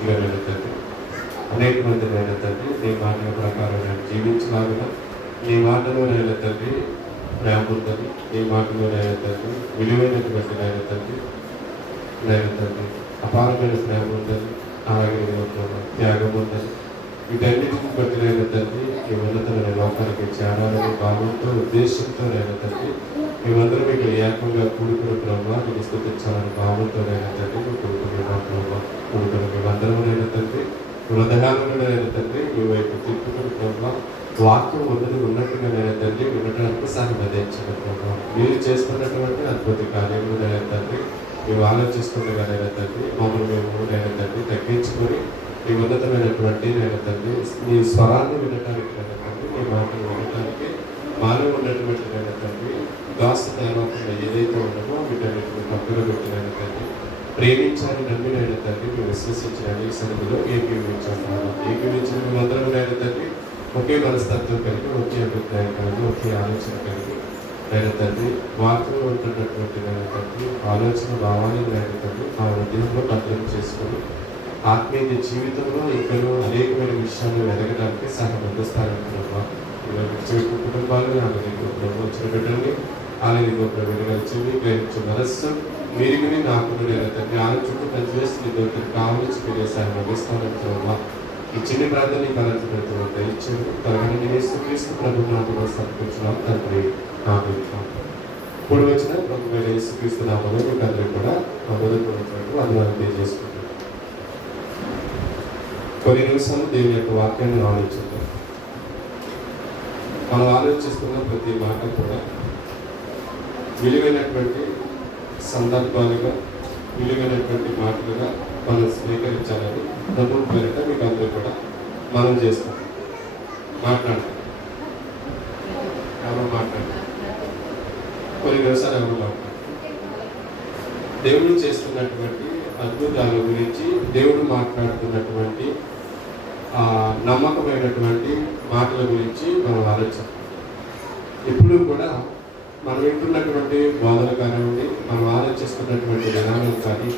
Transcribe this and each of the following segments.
ఇక నేను తండ్రి అనేక మంది నేను తండ్రి నీ మాటల ప్రకారం నేను జీవించలాగిన నీ మాటలో నేను తండ్రి ప్రేమ ఉందని నీ మాటలో నేను తండ్రి విలువైనటువంటి నేను తండ్రి అపారమైన ప్రేమ ఉందని అలాగే త్యాగం ఉందని వీటన్నిటిని బట్టి నేను తండ్రి ఈ ఉన్నతమైన లోకానికి చేరాలని భావంతో ఉద్దేశంతో నేను తండ్రి మేమందరం ఇక్కడ ఏకంగా కూడుకున్న ప్రభావ మీకు స్థుతించాలని భావంతో నేను తండ్రి కూడుకునే ప్రభావ కూడుకున్న మేమందరం నేను తండ్రి హృదయాలను నేను తండ్రి మీ వైపు తిప్పుకుని ప్రభావ వాక్యం ఉన్నట్టుగా నేను తండ్రి వినడానికి సహాయించండి ప్రభావ మీరు చేస్తున్నటువంటి అద్భుత కార్యములు నేను తండ్రి మేము ఆలోచిస్తుండగా నేను తండ్రి మమ్మల్ని మేము నేను తండ్రి తగ్గించుకొని ఈ ఉన్నతమైనటువంటి నేను తండ్రి నీ స్వరాన్ని వినటానికి నేను తండ్రి నీ మాటలు వినటానికి మాలో ఉన్నటువంటి నేను తండ్రి దాస్తత్వంలో ఏదైతే ఉండమో వీటన్నిటిని పక్కన పెట్టి నేను తండ్రి ప్రేమించాలని నమ్మి నేను తండ్రి మేము విశ్వసించిన ఈ సన్నిధిలో ఏకీవించిన మేమందరం నేను తండ్రి ఒకే మనస్తత్వం కలిగి ఒకే అభిప్రాయం కలిగి ఒకే ఆలోచన కలిగి నేను తండ్రి వార్తలో ఉంటున్నటువంటి నేను తండ్రి ఆలోచన భావాలను నేను తండ్రి మా హృదయంలో భద్రం చేసుకొని ఆత్మీయ జీవితంలో ఇంకనూ అనేకమైన విషయాలు ఎదగడానికి సహాయం అందిస్తానంటున్నావా ఇలా కుటుంబాలు అలాగే వచ్చిన బిడ్డల్ని అలాగే వెలుగల్చింది గ్రహించు మనస్సు మీరుని నాకు నేను తండ్రి ఆమె చుట్టూ పనిచేస్తుంది దొరికి కావచ్చు మీరు సహాయం అందిస్తానంటున్నావా ఈ చిన్న ప్రార్థన కలెక్టర్ దయచేసి తరగని యేసుక్రీస్తు ప్రభు నామములో సమర్పించున్నాం తండ్రి ఆమేన్. ఇప్పుడు వచ్చిన ప్రభు యేసుక్రీస్తు నామములో మీకు అందరికీ కూడా మొదలుపెట్టినట్టు వందనాలు తెలియజేసుకుంటున్నాం. కొన్ని నిమిషాలు దేవుని యొక్క వాక్యాన్ని ఆలోచిద్దాం. మనం ఆలోచిస్తున్న ప్రతి మాట కూడా విలువైనటువంటి సందర్భాలుగా విలువైనటువంటి మాటలుగా మనం స్వీకరించాలని ప్రభువు పేరిట మీకు అందరూ కూడా మనం చేస్తాం. మాట్లాడతాం ఎవరు మాట్లాడతాం కొన్ని నిమిషాలు ఎవరు మాట్లాడతాం. దేవుడు చేస్తున్నటువంటి అద్భుతాల గురించి దేవుడు మాట్లాడుతున్నటువంటి నమ్మకమైనటువంటి మాటల గురించి మనం ఆలోచిస్తాం. ఎప్పుడూ కూడా మనం వింటున్నటువంటి బోధన కానివ్వండి, మనం ఆలోచిస్తున్నటువంటి విధానం కానీ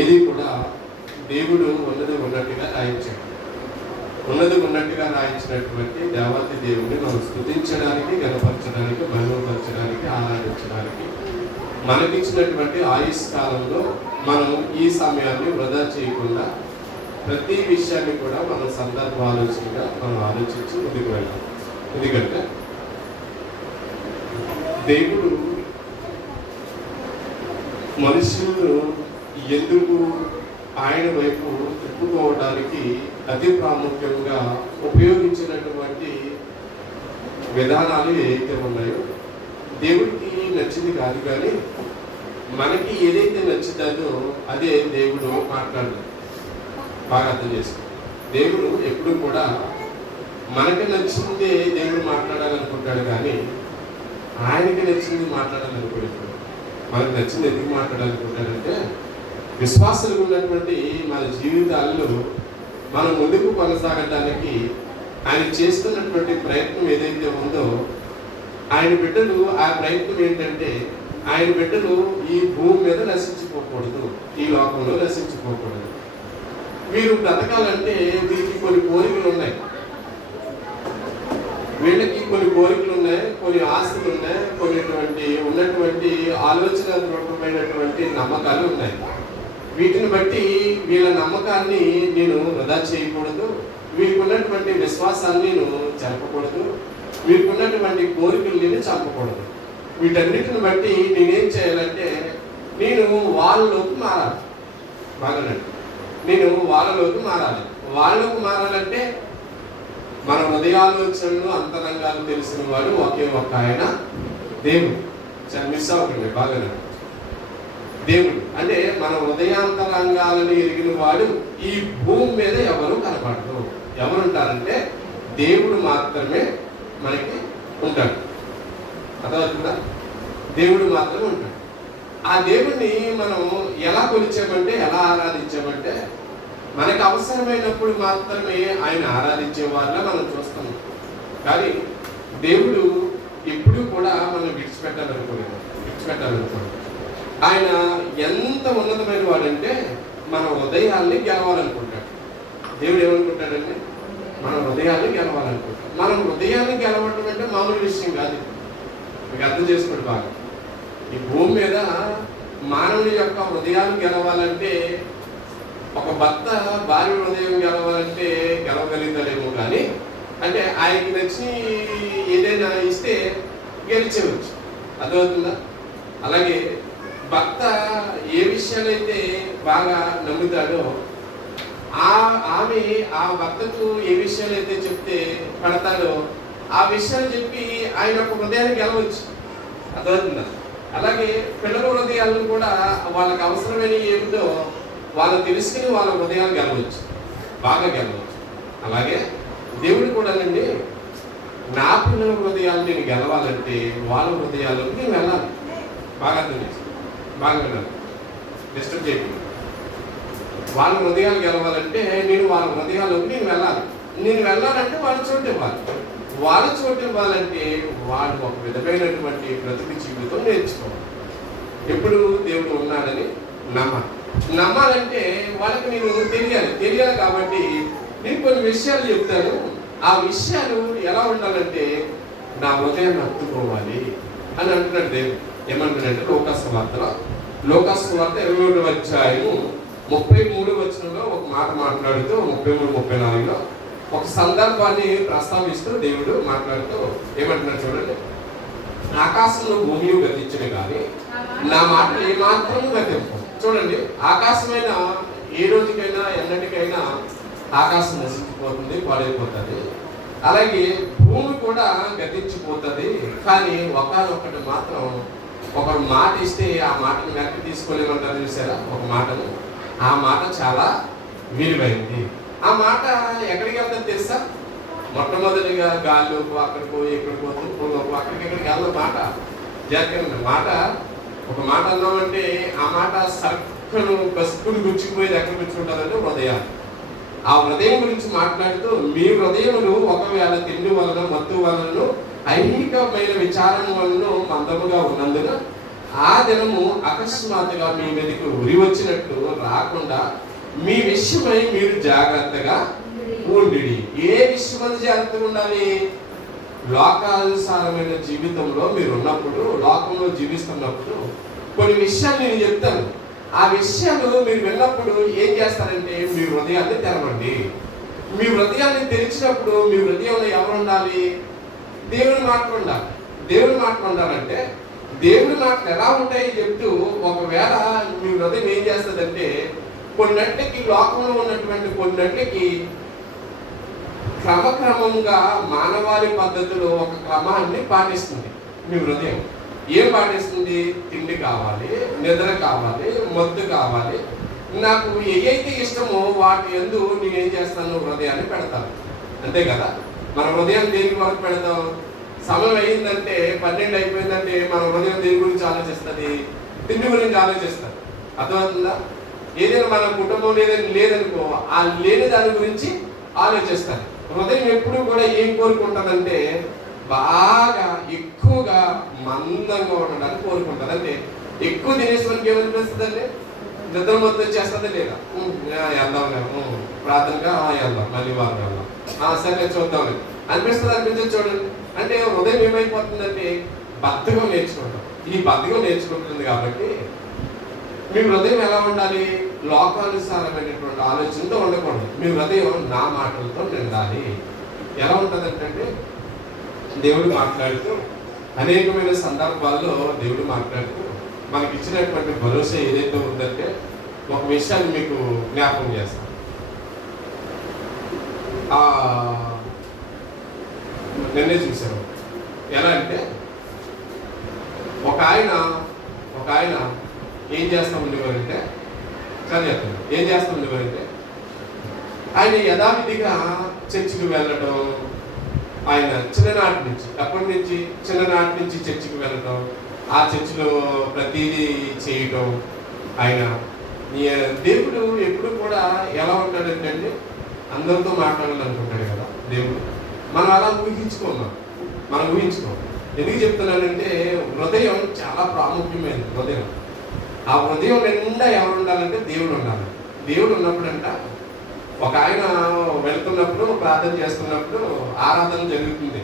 ఏది కూడా దేవుడు ఉన్నట్టుగా రాయించాడు. ఉన్నట్టుగా రాయించినటువంటి దేవాతి దేవుడిని మనం స్తుతించడానికి, గణపరచడానికి, మహిమపరచడానికి, ఆరాధించడానికి మనకిచ్చినటువంటి ఆయుష్ కాలంలో మనం ఈ సమయాన్ని వృధా చేయకుండా ప్రతి విషయాన్ని కూడా మనం సందర్భాలోచనగా మనం ఆలోచించి ముందుకు వెళ్ళాం. ఎందుకంటే దేవుడు మనుషులను ఎందుకు ఆయన వైపు తిప్పుకోవడానికి అతి ప్రాముఖ్యంగా ఉపయోగించినటువంటి విధానాలు ఏదైతే ఉన్నాయో దేవుడికి నచ్చింది కాదు, కానీ మనకి ఏదైతే నచ్చుతుందో అదే దేవుడు మాట్లాడదు. బాగా అర్థం చేసుకో. దేవుడు ఎప్పుడు కూడా మనకి నచ్చిందే దేవుడు మాట్లాడాలనుకుంటాడు, కానీ ఆయనకి నచ్చింది మాట్లాడాలనుకుంటాడు. మనకు నచ్చింది ఎందుకు మాట్లాడాలనుకుంటాడంటే విశ్వాసాలు ఉన్నటువంటి మన జీవితాల్లో మనం ముందుకు కొనసాగడానికి ఆయన చేస్తున్నటువంటి ప్రయత్నం ఏదైతే ఉందో ఆయన బిడ్డలు ఆ ప్రయత్నం ఏంటంటే ఆయన బిడ్డలు ఈ భూమి మీద నశించిపోకూడదు, ఈ లోకంలో నశించిపోకూడదు. వీరు బ్రతకాలంటే వీరికి కొన్ని కోరికలు ఉన్నాయి, వీళ్ళకి కొన్ని కోరికలు ఉన్నాయి, కొన్ని ఆస్తులు ఉన్నాయి, ఉన్నటువంటి ఆలోచన రూపమైనటువంటి నమ్మకాలు ఉన్నాయి. వీటిని బట్టి వీళ్ళ నమ్మకాన్ని నేను వృధా చేయకూడదు, వీరికి ఉన్నటువంటి విశ్వాసాన్ని నేను జరపకూడదు, వీరికి ఉన్నటువంటి కోరికలు నేను చంపకూడదు. వీటన్నిటిని బట్టి నేనేం చేయాలంటే నేను వాళ్ళలోకి మారాలి. బాగానండి, నేను వాళ్ళలోకి మారాలి. వాళ్ళలోకి మారాలంటే మన హృదయాలోచనలు అంతరంగాలు తెలిసిన వాడు ఒకే ఒక్క ఆయన దేవుడు. చాలా మిస్ అవ్వకండి. బాగానండి, దేవుడు అంటే మన హృదయాంతరంగాలను ఎరిగిన వాడు ఈ భూమి మీద ఎవరు కనపడరు. ఎవరుంటారంటే దేవుడు మాత్రమే మనకి ఉంటాడు. అర్థమవుతుందా? దేవుడు మాత్రమే ఉంటాడు. ఆ దేవుడిని మనం ఎలా కొలిచామంటే, ఎలా ఆరాధించామంటే మనకు అవసరమైనప్పుడు మాత్రమే ఆయన ఆరాధించే వాళ్ళ మనం చూస్తాం. కానీ దేవుడు ఎప్పుడూ కూడా మనం విడిచిపెట్టాలనుకోలేదు. ఆయన ఎంత ఉన్నతమైన వాడంటే మన హృదయాల్ని గెలవాలనుకుంటాడు. దేవుడు ఏమనుకుంటాడంటే మన హృదయాన్ని గెలవాలనుకుంటాం. మనం హృదయాన్ని గెలవటం అంటే మామూలు విషయం కాదు. మీకు అర్థం చేసుకోండి బాగా. ఈ భూమి మీద మానవుని యొక్క హృదయాన్ని గెలవాలంటే, ఒక భర్త భార్య హృదయం గెలవాలంటే గెలవగలుగుతాడేమో, కానీ అంటే ఆయనకి నచ్చి ఏదైనా ఇస్తే గెలిచేవచ్చు. అర్థమవుతుందా? అలాగే భర్త ఏ విషయాలైతే బాగా నమ్ముతాడో ఆమె ఆ భర్తకు ఏ విషయాలైతే చెప్తే పడతాడో ఆ విషయాలు చెప్పి ఆయన ఒక హృదయాన్ని గెలవచ్చు. అర్థమవుతుందా? అలాగే పిల్లల హృదయాలను కూడా వాళ్ళకి అవసరమైన ఏమిటో వాళ్ళు తెలుసుకుని వాళ్ళ హృదయాలు గెలవచ్చు, బాగా గెలవచ్చు. అలాగే దేవుడు కూడానండి, నా పిల్లల హృదయాలు నేను గెలవాలంటే వాళ్ళ హృదయాల్లోకి నేను వెళ్ళాలి. బాగా అర్థం చేసి బాగా వినాలి, డిస్టర్బ్ చేయకుండా. వాళ్ళ హృదయాలు గెలవాలంటే నేను వాళ్ళ హృదయాల్లోకి నేను వెళ్ళాలంటే వాళ్ళ చోటు ఇవ్వాలి. వాళ్ళ చోటు ఇవ్వాలంటే వాళ్ళు ఒక విధమైనటువంటి బ్రతుకు జీవితం నేర్చుకోవాలి. ఎప్పుడు దేవుడు ఉన్నాడని నమ్మాలంటే వాళ్ళకి నేను తెలియాలి కాబట్టి నేను కొన్ని విషయాలు చెప్తాను. ఆ విషయాలు ఎలా ఉండాలంటే నా హృదయాన్ని హత్తుకోవాలి అని అంటున్నాడు దేవుడు. ఏమంటున్నాడంటే లోకాసు వార్త 27వ అధ్యాయము 33వ వచనంలో ఒక మాట మాట్లాడుతూ 33-34లో ఒక సందర్భాన్ని ప్రస్తావిస్తూ దేవుడు మాట్లాడుతూ ఏమంటున్నాడు చూడండి. ఆకాశంలో భూమిని గతించను కానీ నా మాటలు ఏమాత్రము గతింపు. చూడండి, ఆకాశమైన ఏ రోజుకైనా ఎన్నటికైనా ఆకాశం నశించిపోతుంది, పాడైపోతుంది. అలాగే భూమి కూడా గతించిపోతుంది. కానీ ఒకటి మాత్రం, ఒకరు మాట ఇస్తే ఆ మాటను వెనక్కి తీసుకోలేమంటారు చూసారా? ఒక మాటను, ఆ మాట చాలా విలువైంది. ఆ మాట ఎక్కడికి వెళ్తుంది తెలుసా? మొట్టమొదటిగా గాల్లోకి అక్కడికో ఎక్కడికో తూర్పులోకి అక్కడికి వెళ్ళదు మాట. జాగ్రత్త మాట. ఒక మాట అన్నామంటే ఆ మాట సర్కులు బస్కులు గుచ్చిపోయేది ఎక్కడ గుచ్చుకుంటారంటే హృదయాలు. ఆ హృదయం గురించి మాట్లాడుతూ మీ హృదయములు ఒకవేళ తిండి వలన, మత్తు వలన, ఐహికమైన విచారం వలన మందముగా ఉన్నందున ఆ దినము అకస్మాత్తుగా మీ మీదకి ఉరి వచ్చినట్టు రాకుండా మీ విషయమై మీరు జాగ్రత్తగా ఉండి. ఏ విషయమై జాగ్రత్తగా ఉండాలి? లోకానుసారమైన జీవితంలో మీరు ఉన్నప్పుడు, లోకంలో జీవిస్తున్నప్పుడు కొన్ని విషయాలు నేను చెప్తాను. ఆ విషయాలు మీరు విన్నప్పుడు ఏం చేస్తారంటే మీ హృదయాన్ని తెరవండి. మీ హృదయాన్ని తెరిచినప్పుడు మీ హృదయంలో ఎవరు ఉండాలి? దేవుని మాటలు ఉండాలి. దేవుని మాటలు ఉండాలంటే దేవుని మాటలు ఎలా ఉంటాయి చెప్తూ, ఒకవేళ మీ హృదయం ఏం చేస్తుందంటే కొన్నింటికి లోకంలో ఉన్నటువంటి కొన్నింటికి క్రమక్రమంగా మానవాళి పద్ధతిలో ఒక క్రమాన్ని పాటిస్తుంది. మీ హృదయం ఏం పాటిస్తుంది? తిండి కావాలి, నిద్ర కావాలి, మత్తు కావాలి. నాకు ఏవైతే ఇష్టమో వాటి యందు నేనేం చేస్తాను? హృదయాన్ని పెడతాను. అంతే కదా? మన హృదయం దేని వరకు పెడతాం? సమయం అయిందంటే 12 అయిపోయిందంటే మన హృదయం దేని గురించి ఆలోచిస్తుంది? తిండి గురించి ఆలోచిస్తుంది. అర్థమవుతుందా? ఏదైనా మన కుటుంబం లేదనుకో, ఆ లేని దాని గురించి ఆలోచిస్తాను. హృదయం ఎప్పుడు కూడా ఏం కోరుకుంటుందంటే బాగా ఎక్కువగా మందంగా ఉండడానికి కోరుకుంటుంది. అంటే ఎక్కువ తినేసరికి ఏమనిపిస్తుందండి? నిద్ర మొత్తం వచ్చేస్తుంది లేదా? వెళ్దాం, ప్రార్థనగా వెళ్దాం, మళ్ళీ వాళ్ళు వెళ్దాం, సరే చూద్దామని అనిపిస్తుంది. చూడండి, అంటే హృదయం ఏమైపోతుందంటే బద్ధకం నేర్చుకుంటాం. ఈ బద్ధకం నేర్చుకుంటుంది కాబట్టి మీ హృదయం ఎలా ఉండాలి? లోకానుసారమైనటువంటి ఆలోచనతో ఉండకూడదు. మీ హృదయం నా మాటలతో నిండాలి. ఎలా ఉంటుందంటే దేవుడు మాట్లాడుతూ అనేకమైన సందర్భాల్లో దేవుడు మాట్లాడుతూ మనకి ఇచ్చినటువంటి భరోసా ఏదైతే ఉందంటే ఒక విషయాన్ని మీకు జ్ఞాపకం చేస్తాను. నిన్నే చూశాను. ఎలా అంటే ఒక ఆయన ఏం చేస్తా ఉండేవారంటే, చదివేస్తాను, ఏం చేస్తా ఉండేవారంటే ఆయన యథావిధిగా చర్చికి వెళ్ళడం. ఆయన చిన్ననాటి నుంచి చర్చికి వెళ్ళడం, ఆ చర్చిలో ప్రతిదీ చేయటం. ఆయన దేవుడు ఎప్పుడు కూడా ఎలా ఉంటాడంటే అందరితో మాట్లాడాలనుకుంటాడు కదా దేవుడు. మనం అలా మనం ఊహించుకోం. ఎందుకు చెప్తున్నానంటే హృదయం చాలా ప్రాముఖ్యమైనది. హృదయం, ఆ హృదయం నిండా ఎవరు ఉండాలంటే దేవుడు ఉండాలి. దేవుడు ఉన్నప్పుడంట ఒక ఆయన వెళ్తున్నప్పుడు ప్రార్థన చేస్తున్నప్పుడు ఆరాధన జరుగుతుంది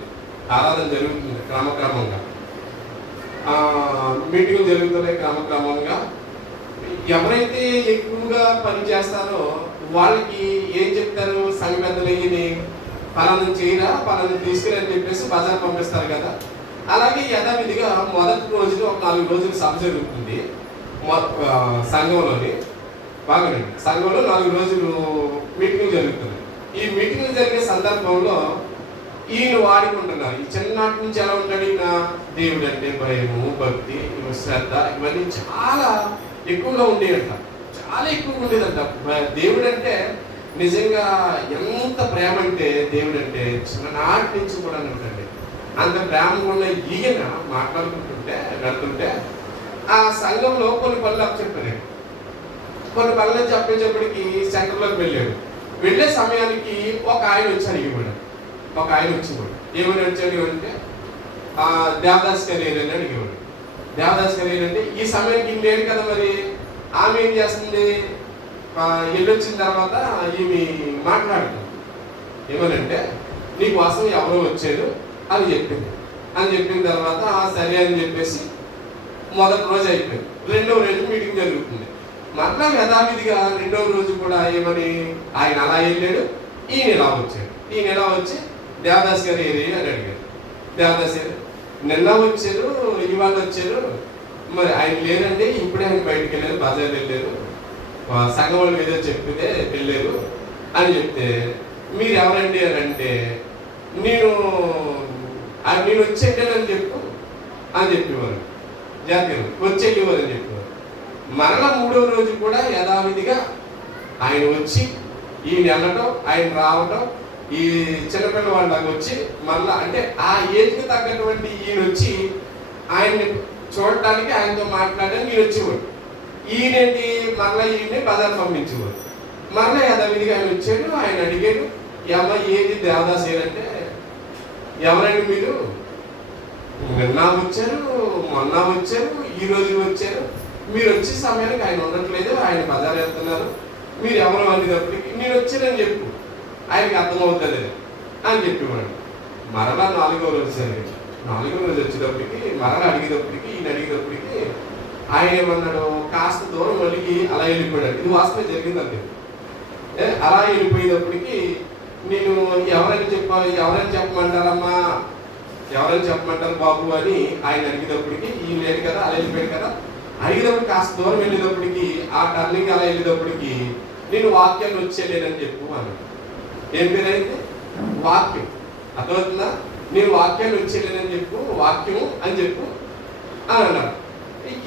క్రమక్రమంగా. మీటింగ్లు జరుగుతున్నాయి క్రమక్రమంగా. ఎవరైతే ఎక్కువగా పని చేస్తారో వాళ్ళకి ఏం చెప్తారు, సంఘ పెద్దలు అయ్యి పలానా చేయరా, పలానా తీసుకురా అని చెప్పేసి బజార్ పంపిస్తారు కదా. అలాగే యథావిధిగా మొదటి రోజులు ఒక 4 రోజులు సభ జరుగుతుంది సంఘంలోని. బాగానండి, సంఘంలో 4 రోజులు మీటింగ్ జరుగుతుంది. ఈ మీటింగ్ జరిగే సందర్భంలో ఈయన వాడుకుంటున్నారు. ఈ చిన్ననాటి నుంచి ఎలా ఉంటాడు ఈయన, దేవుడు అంటే భయము, భక్తి, శ్రద్ధ ఇవన్నీ చాలా ఎక్కువగా ఉండేదంట. చాలా ఎక్కువగా ఉండేదంట. దేవుడు అంటే నిజంగా ఎంత ప్రేమ అంటే, దేవుడు అంటే చిన్ననాటి నుంచి కూడా ఉంటుందండి. అంత ప్రేమ ఉన్న ఈయన వెళ్తుంటే ఆ సంఘంలో కొన్ని పనులు చెప్పారు. కొన్ని పనులు చెప్పేటప్పటికి సెంటర్లోకి వెళ్ళే సమయానికి ఒక ఆయన వచ్చి అడిగిపోయాడు. ఏమని వచ్చాడు అంటే దేవదాస్ కరీర్ అని అడిగేవాడు. దేవదాస్ కరీర్ అంటే ఈ సమయానికి ఈయన లేడు కదా, మరి ఆమె ఏం చేస్తుంది, వెళ్ళొచ్చిన తర్వాత ఈమె మాట్లాడుతుంది. ఏమనంటే నీ కోసం ఎవరో వచ్చారు అని చెప్పిన తర్వాత సరే అని చెప్పేసి మొదటి రోజు అయిపోయింది. రెండవ రోజు మీటింగ్ జరుగుతుంది. మరలా యథావిధిగా రెండవ రోజు కూడా ఏమని, ఆయన అలా వెళ్ళాడు, ఈయన ఎలా వచ్చి దేవదాస్ గారు ఏరి అని అడిగారు. దేవదాస్ గారు నిన్న వచ్చారు, ఇవాళ వచ్చారు, మరి ఆయన లేదండి, ఇప్పుడే ఆయన బయటకు వెళ్ళారు, బజార్ వెళ్ళారు, సంఘం వాళ్ళు ఏదో చెప్పితే వెళ్ళారు అని చెప్తే, మీరు ఎవరండి అని అంటే నేను వచ్చేటని చెప్పు అని చెప్పేవారు. జాతీయం వచ్చేవారు అని చెప్పేవారు. మరలా 3వ రోజు కూడా యథావిధిగా ఆయన వచ్చి ఈయన వెళ్ళటం, ఆయన రావటం, ఈ చిన్నపిల్ల వాళ్ళకి వచ్చి మళ్ళా అంటే ఆ ఏజ్కి తగ్గటువంటి ఈయన వచ్చి ఆయన్ని చూడటానికి, ఆయనతో మాట్లాడడానికి ఈయన వచ్చేవాడు. ఈయనేంటి మరలా ఈయన్ని బజార్ పంపించేవాడు. మరలా యథావిధిగా ఆయన వచ్చాడు. ఆయన అడిగాడు, ఏది దేవదాస్ అంటే, ఎవరండి మీరు, నిన్న వచ్చారు, మొన్న వచ్చారు, ఈ రోజు వచ్చారు, మీరు వచ్చే సమయానికి ఆయన ఉండట్లేదు, ఆయన బజార్ వెళ్తున్నారు, మీరు ఎవరు అనేటప్పటికి నేను వచ్చానని చెప్పు, ఆయనకి అర్థమవుతుంది అని చెప్పేవాడు. మరలా 4వ రోజు సరే, 4వ రోజు వచ్చేటప్పటికి మరలా ఈయన అడిగేటప్పటికి ఆయన ఏమన్నాడు, కాస్త దూరం వెళ్ళి అలా వెళ్ళిపోయాడు. ఇది వాస్తవం జరిగిందండి. అలా వెళ్ళిపోయేటప్పటికి నేను ఎవరైనా చెప్పమంటారమ్మా, ఎవరైనా చెప్పమంటారు బాబు అని ఆయన అడిగేటప్పటికి ఈయన లేడు కదా, అలా వెళ్ళిపోయాడు కదా. అడిగేటప్పుడు కాస్త దూరం వెళ్ళేటప్పటికి ఆ టర్నింగ్ అలా వెళ్ళేటప్పటికి నేను వాక్యాన్ని వచ్చేలేనని చెప్పు అన్నాడు. ఏం పేరైంది, వాక్యం. అర్థమవుతుందా, నేను వాక్యాన్ని వచ్చేలేనని చెప్పు, వాక్యం అని చెప్పు అని అన్నాడు.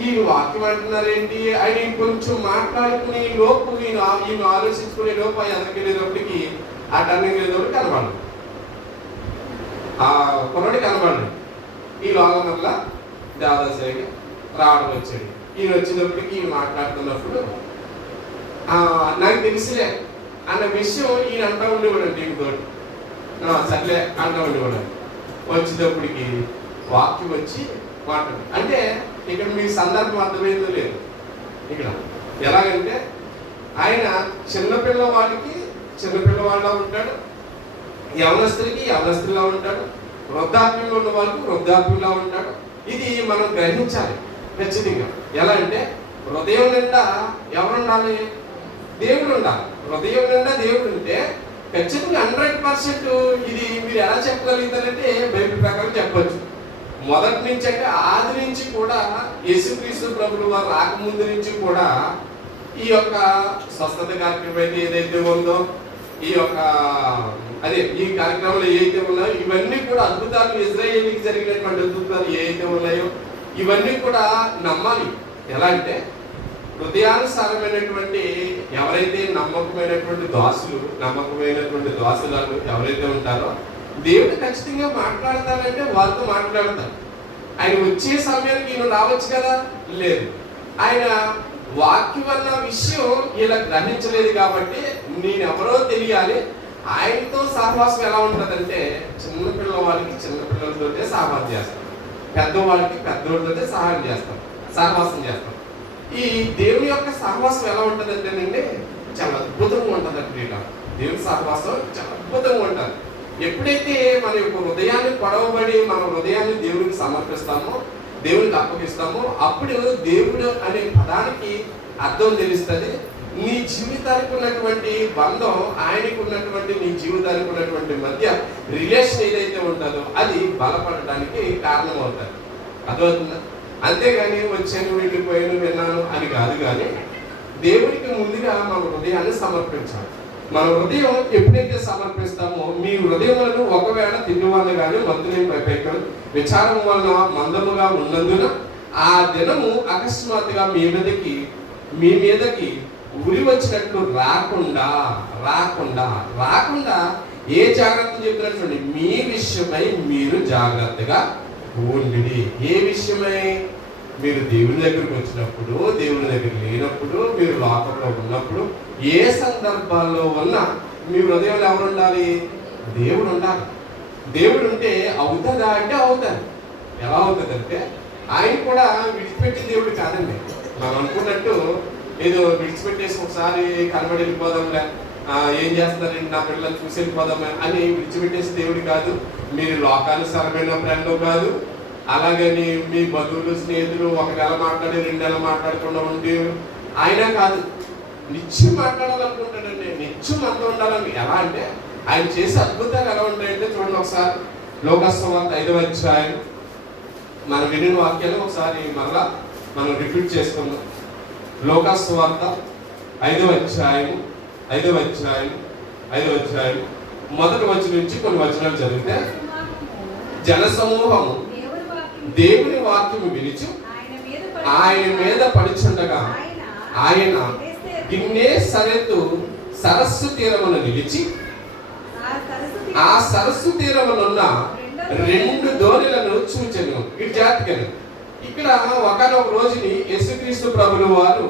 ఈ వాక్యం అంటున్నారేంటి, ఆయన కొంచెం మాట్లాడుకునే లోపు ఈయన ఆలోచించుకునే లోపు ఎదరికెళ్ళేటప్పటికి ఆ టర్నింగ్ వెళ్ళేటప్పటికి కనబడదు, ఆ కొనడి కనబడదు. ఈ లోకం వల్ల దేవదాసరిగా రావడం వచ్చాడు. ఈయన వచ్చినప్పటికి ఈయన మాట్లాడుతున్నప్పుడు నాకు తెలిసిలే అన్న విషయం ఈయన అంటా ఉండేవాడు. ఈయనతో సర్లే అంటా ఉండేవాడు. వచ్చేటప్పటికి వాక్యం వచ్చి మాట్లాడు. అంటే ఇక్కడ మీ సందర్భం అర్థమైందో లేదు. ఇక్కడ ఎలాగంటే ఆయన చిన్నపిల్లవాళ్ళ ఉంటాడు, యవనస్తులకి యవనస్తులా ఉంటాడు, వృద్ధాప్యంలో ఉన్న వాళ్ళకి వృద్ధాప్యంలా ఉంటాడు. ఇది మనం గ్రహించాలి ఖచ్చితంగా. ఎలా అంటే హృదయం నిండా ఎవరు ఉండాలి, దేవుడు ఉండాలి. హృదయం నిండా దేవుడు ఉంటే ఖచ్చితంగా 100% ఇది మీరు ఎలా చెప్పగలుగుతారంటే బైబిల్ ప్రకారం చెప్పచ్చు. మొదటి నుంచి అంటే ఆది నుంచి కూడా యేసుక్రీస్తు ప్రభువు వారు రాకముందు నుంచి కూడా ఈ యొక్క స్వస్థత కార్యక్రమం అయితే ఏదైతే ఉందో, ఈ కార్యక్రమాలు ఏవైతే ఉన్నాయో ఇవన్నీ కూడా అద్భుతాలు, ఇజ్రాయేలీకి జరిగినటువంటి అద్భుతాలు ఏవైతే ఉన్నాయో ఇవన్నీ కూడా నమ్మాలి. ఎలా అంటే హృదయానుసారమైనటువంటి ఎవరైతే నమ్మకమైనటువంటి దాసులు ఎవరైతే ఉంటారో దేవుడు ఖచ్చితంగా మాట్లాడతానంటే వాళ్ళతో మాట్లాడతారు. ఆయన వచ్చే సమయానికి ఈయన రావచ్చు కదా, లేదు. ఆయన వాక్యం అన్న విషయం ఇలా గ్రహించలేదు కాబట్టి నేనెవరో తెలియాలి. ఆయనతో సహవాసం ఎలా ఉంటుందంటే చిన్నపిల్లవాళ్ళకి చిన్నపిల్లలతోటే సహవాసం చేస్తాం, పెద్దవాళ్ళకి పెద్దవాళ్ళతో సహవాసం చేస్తాం. ఈ దేవుని యొక్క సహవాసం ఎలా ఉంటుందంటేనండి చాలా అద్భుతంగా ఉంటుందండి. దేవుని సహవాసం చాలా అద్భుతంగా ఉంటారు. ఎప్పుడైతే మన యొక్క హృదయాన్ని పొడవబడి మన హృదయాన్ని దేవుడికి సమర్పిస్తామో, దేవుడికి అప్పగిస్తామో, అప్పుడు దేవుడు అనే పదానికి అర్థం తెలుస్తుంది. నీ జీవితానికి ఉన్నటువంటి బంధం, ఆయనకు ఉన్నటువంటి నీ జీవితానికి ఉన్నటువంటి మధ్య రిలేషన్ ఏదైతే ఉంటుందో అది బలపడడానికి కారణమవుతుంది. అర్థమవుతుందా? అంతేగాని వచ్చాను వెళ్ళిపోయాను విన్నాను అని కాదు. కానీ దేవుడికి ముందుగా మన హృదయాన్ని సమర్పించాలి. మన హృదయం ఎప్పుడైతే సమర్పిస్తామో, మీ హృదయములను ఒకవేళ తిన్నువాళ్ళు కానీ మందులేని పైపెక్కలు విచారం వలన మందముగా ఉన్నందున ఆ దినము అకస్మాత్తుగా మీ మీదకి ఉరి వచ్చినట్లు రాకుండా ఏ జాగ్రత్త చెప్తున్నట్టు మీ విషయమై మీరు జాగ్రత్తగా ఉండి. ఏ విషయమై? మీరు దేవుని దగ్గరికి వచ్చినప్పుడు, దేవుని దగ్గర లేనప్పుడు, మీరు లోకంలో ఉన్నప్పుడు, ఏ సందర్భాల్లో ఉన్నా మీ హృదయంలో ఎవరు ఉండాలి? దేవుడు ఉండాలి. దేవుడు ఉంటే అవుతుందా అంటే అవుతుంది. ఎలా అవుతుంది అంటే, ఆయన కూడా విడిచిపెట్టే దేవుడు కాదండి. మనం అనుకున్నట్టు ఏదో విడిచిపెట్టేసి ఒకసారి కనబడి వెళ్ళిపోదాంలే, ఏం చేస్తారండి నా పిల్లలు చూసి వెళ్ళిపోదాం అని విడిచిపెట్టేసి దేవుడు కాదు. మీరు లోకానుసారమైన ఫ్రెండ్ కాదు. అలాగని మీ బంధువులు స్నేహితులు ఒక నెల మాట్లాడి 2 నెలలు మాట్లాడకుండా ఉండి ఆయన కాదు. నిత్యం మాట్లాడాలనుకుంటాడండి. నిత్యం అంతా ఉండాలని. ఎలా అంటే ఆయన చేసే అద్భుతాలు ఎలా ఉంటాయంటే చూడండి. ఒకసారి లోకస్వార్త 5వ అధ్యాయం మనం వినిన వాక్యాలు ఒకసారి మరలా మనం రిపీట్ చేసుకుందాం. లోకస్వార్త 5వ అధ్యాయం మొదటి వచనం నుంచి కొన్ని వచనాలు చదివితే, జనసమూహము దేవుని వాక్యము వినిచు ఆయన మీద పడుచుండగా ఆయన గిన్నెసరెతు సరస్సు తీరమున నిలిచి ఆ సరస్సు తీరమునున్న 2 దోణులను చూచెను. ఇటు జాతికను. ఇక్కడ ఒకనొక రోజుని యేసుక్రీస్తు ప్రభులు వారు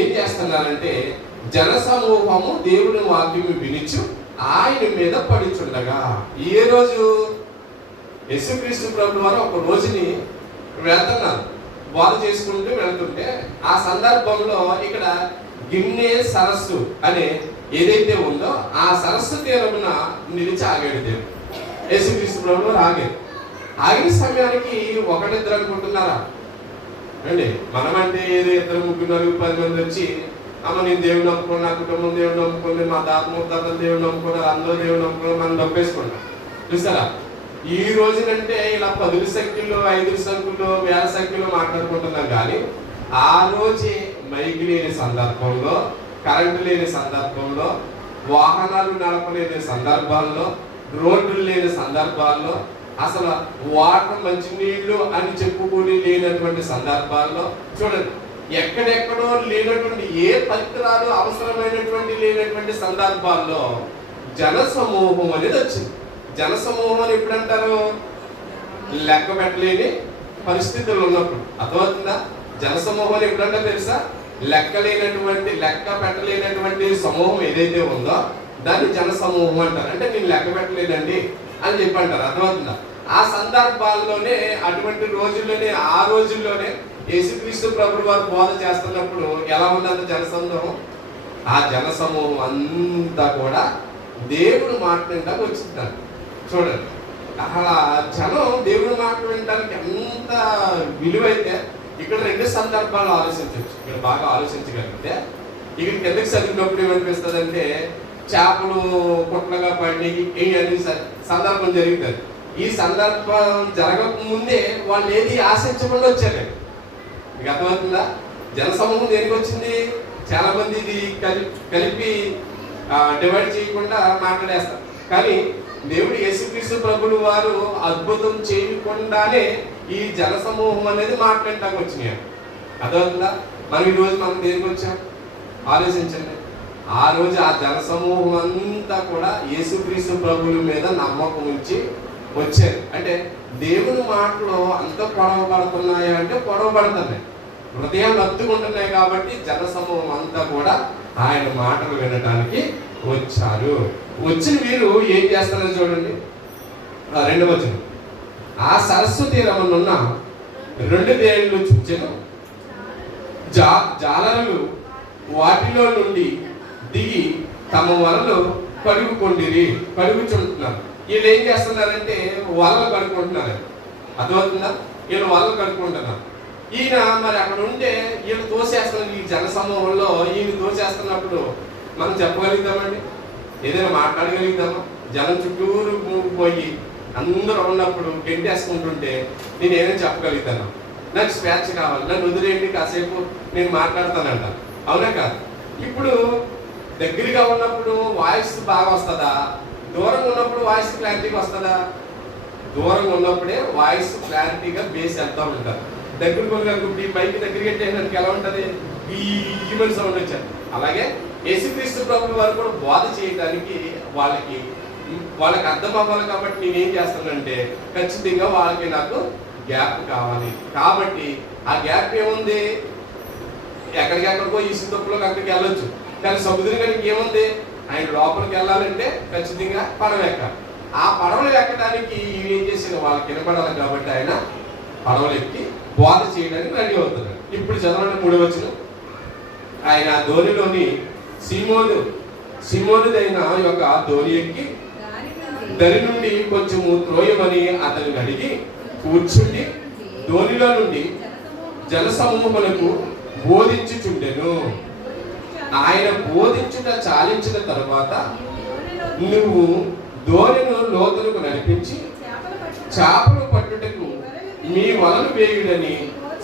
ఏం చేస్తున్నారంటే, జనసమూహము దేవుని వాక్యము వినిచు ఆయన మీద పడుచుండగా. ఏ రోజు? యేసుక్రీస్తు ప్రభుల వారు ఒక రోజుని వెళ్తున్నారు, వారు చేసుకుంటూ వెళ్తుంటే ఆ సందర్భంలో ఇక్కడ గిన్నె సరస్సు అనే ఏదైతే ఉందో ఆ సరస్సు తీరమున నిలిచి ఆగాడు దేవుడు. యేసుక్రీస్తు ప్రభుల వారు ఆగిన సమయానికి 1-2 అనుకుంటున్నారా అండి? మనమంటే ఏదో 2, 3, 4, 10 మంది వచ్చి, అమ్మ నేను దేవుడు నమ్ముకున్నా, నా కుటుంబం దేవుడు నమ్ముకోండి, మా తాతముత్తాతలు దేవుడు నమ్ముకున్నారు, అందరూ దేవుడు నమ్ముకున్నారు, మనం నొప్పేసుకున్నాం. చూసారా? ఈ రోజునంటే ఇలా 10 సంఖ్యలో, 5 సంఖ్యలో, 1000 సంఖ్యలో మాట్లాడుకుంటున్నాం. కానీ ఆ రోజే మైక్ లేని సందర్భంలో, కరెంటు లేని సందర్భంలో, వాహనాలు నడపలేని సందర్భాల్లో, రోడ్లు లేని సందర్భాల్లో, అసలు వాటర్ మంచినీళ్ళు అని చెప్పుకొని లేనటువంటి సందర్భాల్లో చూడండి, ఎక్కడెక్కడో లేనటువంటి ఏ పరికరాలు అవసరమైనటువంటి లేనటువంటి సందర్భాల్లో జనసమూహం అనేది వచ్చింది. జనసమూహం అని ఎప్పుడంటారు? లెక్క పెట్టలేని పరిస్థితులు ఉన్నప్పుడు. అర్థమవుతుందా? జనసమూహం అని ఎప్పుడంటారు తెలుసా? లెక్క పెట్టలేనటువంటి సమూహం ఏదైతే ఉందో దాన్ని జనసమూహం అంటారు. అంటే నేను లెక్క పెట్టలేనండి అని చెప్పి అంటారు. అర్థమవుతుందా? ఆ సందర్భాల్లోనే, అటువంటి రోజుల్లోనే, ఆ రోజుల్లోనే యేసుక్రీస్తు ప్రభువు వారు బోధ చేస్తున్నప్పుడు ఎలా ఉన్నంత జనసమూహం, ఆ జనసమూహం అంతా కూడా దేవుడు మాట వినడానికి వచ్చిందంట. చూడండి, అలా జనం దేవుడి మాట వినడానికి ఎంత విలువైతే ఇక్కడ 2 సందర్భాలు ఆలోచించవచ్చు. ఇక్కడ బాగా ఆలోచించగలిగితే ఇక్కడికి ఎందుకు చదివినప్పుడు ఏమనిపిస్తుంది అంటే, చేపలు పుట్లగా పడి అన్ని సందర్భం జరుగుతుంది. ఈ సందర్భం జరగకముందే వాళ్ళు ఏది ఆశించకుండా వచ్చారు. మీకు అర్థమవుతుందా? జనసమూహం దేనికి వచ్చింది? చాలా మంది ఇది కలిపి డివైడ్ చేయకుండా మాట్లాడేస్తారు. కానీ దేవుడు యేసుక్రీస్తు ప్రభులు వారు అద్భుతం చేయకుండానే ఈ జనసమూహం అనేది మాట్లాడటానికి వచ్చినాయి. అర్థమవుతుందా? మనం ఈరోజు మనం దేనికి వచ్చాం ఆలోచించండి. ఆ రోజు ఆ జనసమూహం అంతా కూడా యేసుక్రీస్తు ప్రభుల మీద నమ్మకం ఉంచి వచ్చారు. అంటే దేవుని మాటలు అంత పొడవబడుతున్నాయి అంటే పొడవబడుతున్నాయి, హృదయాలు అత్తుకుంటున్నాయి. కాబట్టి జనసమూహం అంతా కూడా ఆయన మాటలు వినడానికి వచ్చారు. వచ్చిన వీరు ఏం చేస్తారో చూడండి. 2వ వచనం, ఆ సరస్సు తీరమునున్న 2 దేళ్ళు చూచెను. జాలరులు వాటిలో నుండి దిగి తమ వలలు కడుగుకొండిరి, కడుగుచుంటున్నారు. వీళ్ళు ఏం చేస్తున్నారంటే వలలు కడుక్కుంటున్నారు. అర్థమవుతుందా? వీళ్ళు వలలు కడుక్కుంటున్నారు. ఈయన మరి అక్కడ ఉంటే వీళ్ళు తోసేస్తున్నారు. ఈ జన సమూహంలో ఈయన తోసేస్తున్నప్పుడు మనం చెప్పగలుగుతామండి? ఏదైనా మాట్లాడగలుగుతామా? జనం చుట్టూరు పోయి అందరూ ఉన్నప్పుడు గెంటేసుకుంటుంటే నేను ఏమైనా చెప్పగలుగుతాను? నాకు స్వేచ్ఛ కావాలి, నన్ను వదిలేయండి, కాసేపు నేను మాట్లాడతానంట. అవునా కాదు? ఇప్పుడు దగ్గరగా ఉన్నప్పుడు వాయిస్ బాగా వస్తుందా? దూరంగా ఉన్నప్పుడు వాయిస్ క్లారిటీగా వస్తుందా? దూరంగా ఉన్నప్పుడే వాయిస్ క్లారిటీగా బేస్ వెళ్తూ ఉంటారు. దగ్గరకు వెళ్ళి బైక్ దగ్గరికి వెళ్ళేసరికి ఎలా ఉంటుంది? ఈ సౌండ్ వచ్చారు. అలాగే యేసుక్రీస్తు ప్రభువు వారు కూడా బోధ చేయడానికి వాళ్ళకి అర్థం అవ్వాలి. కాబట్టి నేనేం చేస్తానంటే ఖచ్చితంగా వాళ్ళకి నాకు గ్యాప్ కావాలి. కాబట్టి ఆ గ్యాప్ ఏముంది? ఎక్కడికెక్కడికో ఇసుక తప్పులోకి అక్కడికి వెళ్ళొచ్చు. కానీ సముద్రం గారికి ఏముంది? ఆయన లోపలికి వెళ్ళాలంటే ఖచ్చితంగా పడవ ఎక్కాలి. ఆ పడవలు ఎక్కడానికి ఏం చేసిన వాళ్ళకి వినపడాలి. కాబట్టి ఆయన పడవలు ఎక్కి బోధ చేయడానికి రెడీ అవుతున్నాడు. ఇప్పుడు చదవండి 3వ వచనం. ఆయన ధోనిలోని సీమోనుదైన యొక్క ధోని ఎక్కి దరి నుండి కొంచెము త్రోయమని అతన్ని అడిగి కూర్చుండి ధోనిలో నుండి జన సమూహములకు బోధించుచుండెను. ఆయన బోధించుట చాలించిన తరువాత నువ్వు ధోనిను లోతులకు నడిపించి చేపలు పట్టుటకు మీ వలలు వేయుడని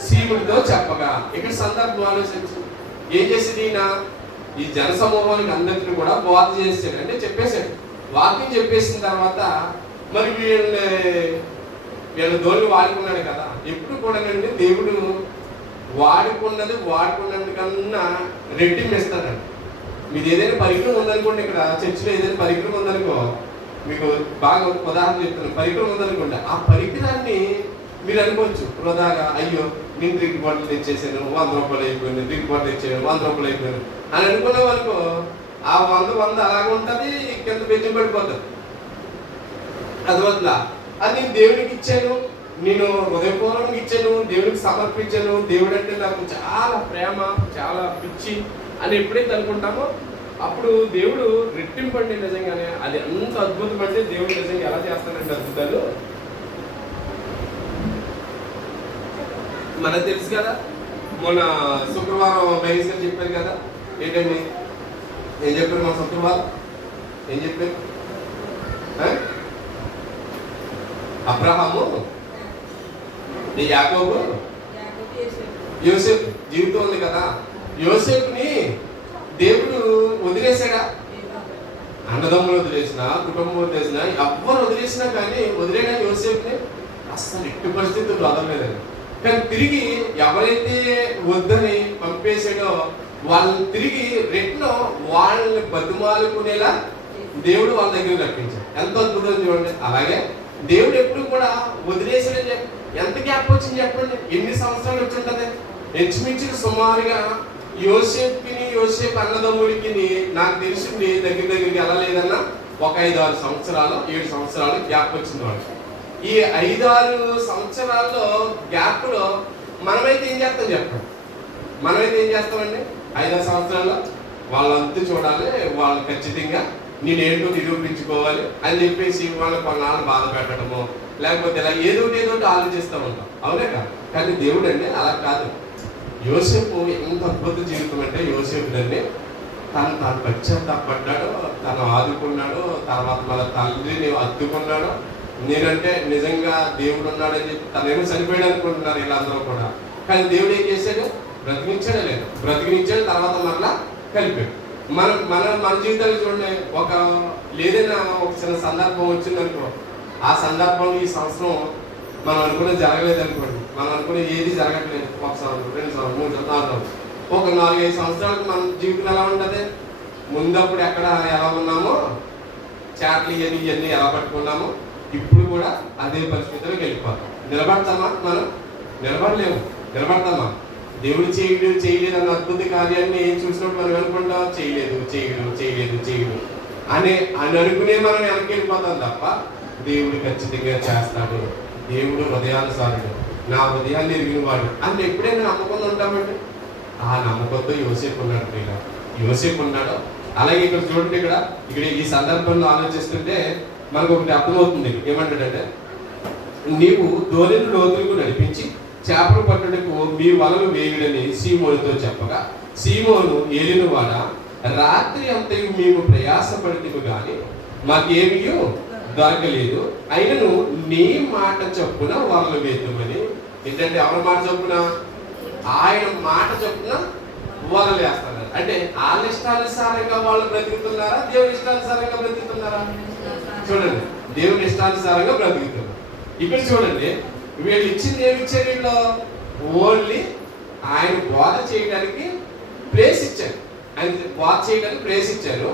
సీముడితో చెప్పగా, ఇక్కడ సందర్భం ఆలోచించు. ఏం చేసేది? ఈ జన సమూహానికి అందరికీ కూడా బోధ చేసాడు. అంటే చెప్పేశాడు, వాక్యం చెప్పేసిన తర్వాత మరి వీళ్ళ ధోని వాడుకున్నాడు కదా. ఎప్పుడు కూడా దేవుడు వాడుకున్నది కన్నా రెట్టింపు ఇస్తాడండి. మీది ఏదైనా పరికరం ఉందనుకోండి, ఇక్కడ చర్చిలో ఏదైనా పరికరం ఉందనుకో, మీకు బాగా ఉదాహరణ చెప్తాను. పరికరం ఉందనుకోండి, ఆ పరికరాన్ని మీరు అనుకోవచ్చు వృధాగా, అయ్యో నేను డ్రింక్ బాటిల్ తెచ్చేసాను, 100 రూపాయలు అయిపోయింది, డ్రింక్ బాటిల్ తెచ్చాను 100 రూపాయలు అయిపోయింది అని అనుకున్నాం అనుకో, ఆ 100 అలాగే ఉంటుంది, కింద బెంచం పడిపోతుంది. అది వద్దా, అది నేను దేవుడికి ఇచ్చాను, నేను హృదయపూర్వకంగా ఇచ్చాను, దేవుడికి సమర్పించాను, దేవుడు అంటే నాకు చాలా ప్రేమ, చాలా పిచ్చి అని ఎప్పుడైతే అనుకుంటామో అప్పుడు దేవుడు రెట్టింపండి. నిజంగానే అది అంత అద్భుతం. అంటే దేవుడు నిజంగా ఎలా చేస్తానంటే అద్భుతాలు మనకు తెలుసు కదా. మొన్న శుక్రవారం మహేష్ గారు చెప్పారు కదా. ఏంటండి ఏం చెప్పారు? మన శుక్రవారం ఏం చెప్పారు? అబ్రహాము, యాకోబు, యోసేపు జీవితం ఉంది కదా. యోసేపుని దేవుడు వదిలేశాడా? అన్నదమ్ములు వదిలేసినా, కుటుంబం వదిలేసినా, ఎవ్వరు వదిలేసినా కానీ వదిలేడా యోసేపుని? అసలు ఎట్టి పరిస్థితులు వదలలేదండి. కానీ తిరిగి ఎవరైతే వద్దని పంపేసాడో వాళ్ళని తిరిగి రెట్నో వాళ్ళని బతుమాలుకునేలా దేవుడు వాళ్ళ దగ్గర రప్పించాడు. ఎంత అద్భుతం చూడండి. అలాగే దేవుడు ఎప్పుడు కూడా వదిలేసాడని చెప్పి ఎంత గ్యాప్ వచ్చింది చెప్పండి? ఎన్ని సంవత్సరాలు వచ్చి ఉంటుంది? ఇంచుమించు సుమారుగా యోసేపు అన్నదమ్ముడికి నాకు తెలిసింది దగ్గరికి ఎలా లేదన్నా ఒక 5-6 సంవత్సరాలు 7 సంవత్సరాలు గ్యాప్ వచ్చింది వాడు. ఈ 5-6 సంవత్సరాల్లో గ్యాప్లో మనమైతే ఏం చేస్తాం చెప్పండి? మనమైతే ఏం చేస్తామండి? 5-6 సంవత్సరాల్లో వాళ్ళంతా చూడాలి, వాళ్ళు ఖచ్చితంగా నేనేంటో నిరూపించుకోవాలి అని చెప్పేసి వాళ్ళని కొన్నాళ్ళు బాధ పెట్టడము, లేకపోతే ఇలా ఏదో ఆలోచిస్తూ ఉంటాం. అవునే కాదు? కానీ దేవుడు అండి అలా కాదు. యోసేపు ఎంత అద్భుత జీవితం అంటే, యోసేపుని తాను పశ్చాత్తాపడ్డాడు, తను ఆదుకున్నాడు, తర్వాత మన తండ్రిని అద్దుకున్నాడు. నేనంటే నిజంగా దేవుడు ఉన్నాడని చెప్పి తనేమో చనిపోయాడు అనుకుంటున్నారు వీళ్ళందరూ కూడా. కానీ దేవుడు ఏం చేశాడు? బ్రతికించాడే లేదు, బ్రతికించాడు, తర్వాత మరలా కలిపాడు. మన జీవితాలు చూడండి, ఏదైనా ఒక చిన్న సందర్భం వచ్చిందనుకో, ఆ సందర్భంలో ఈ సంవత్సరం మనం అనుకునేది జరగలేదు అనుకోండి, మనం అనుకునే ఏది జరగట్లేదు. 1 సంవత్సరం 2 సంవత్సరం 3 సంవత్సరాలు ఒక 4-5 సంవత్సరాలకు మన జీవితం ఎలా ఉంటుంది? ముందప్పుడు ఎక్కడ ఎలా ఉన్నామో, చాట్లు ఇవన్నీ ఎలా పట్టుకున్నామో ఇప్పుడు కూడా అదే పరిస్థితిలోకి వెళ్ళిపోతాం. నిలబడతామా? మనం నిలబడలేము. నిలబడతామా? దేవుడు చేయలేదు అన్న అద్భుత కార్యాన్ని ఏం చూసినప్పుడు మనం అనుకుంటాం చేయలేదు అని అనుకునే మనం వెనక్కి వెళ్ళిపోతాం తప్ప దేవుడు ఖచ్చితంగా చేస్తాడు. దేవుడు హృదయానుసారుడు, నా హృదయాన్ని ఎరిగిన వాడు అని ఎప్పుడైనా నమ్మకంగా ఉంటామండి. ఆ నమ్మకంతో యోసేపు ఉన్నాడు. యోసేపు ఉన్నాడు. అలాగే ఇక్కడ చూడండి, ఇక్కడ ఈ సందర్భంలో ఆలోచిస్తుంటే మనకు ఒకటి అర్థమవుతుంది. ఏమంటాడంటే, నీవు ధోనిని లోతులకు నడిపించి చేపలు పట్టుటకు మీ వలలు వేయుడని సీమోనుతో చెప్పగా, సీమోను ఏలినవాడ, రాత్రి అంతయు మేము ప్రయాసపడితేము గాని మాకేమీ దొరకలేదు, అయినను నీ మాట చొప్పున వలలు వేద్దామని. ఏంటంటే ఎవరి మాట చొప్పున? ఆయన మాట చొప్పున వలలు వేస్తున్నారు. అంటే వాళ్ళ ఇష్టానుసారంగా వాళ్ళు బ్రతుకుతున్నారా, దేవుని ఇష్టానుసారంగా బ్రతుకుతున్నారా? చూడండి, దేవుని ఇష్టానుసారంగా బ్రతుకుతున్నారు. ఇక్కడ చూడండి, వీళ్ళు ఇచ్చింది ఏమి ఇచ్చారు? వీళ్ళు ఓన్లీ ఆయన బోధ చేయడానికి ప్లేస్ ఇచ్చారు. ఆయన బోధ చేయడానికి ప్లేస్ ఇచ్చారు,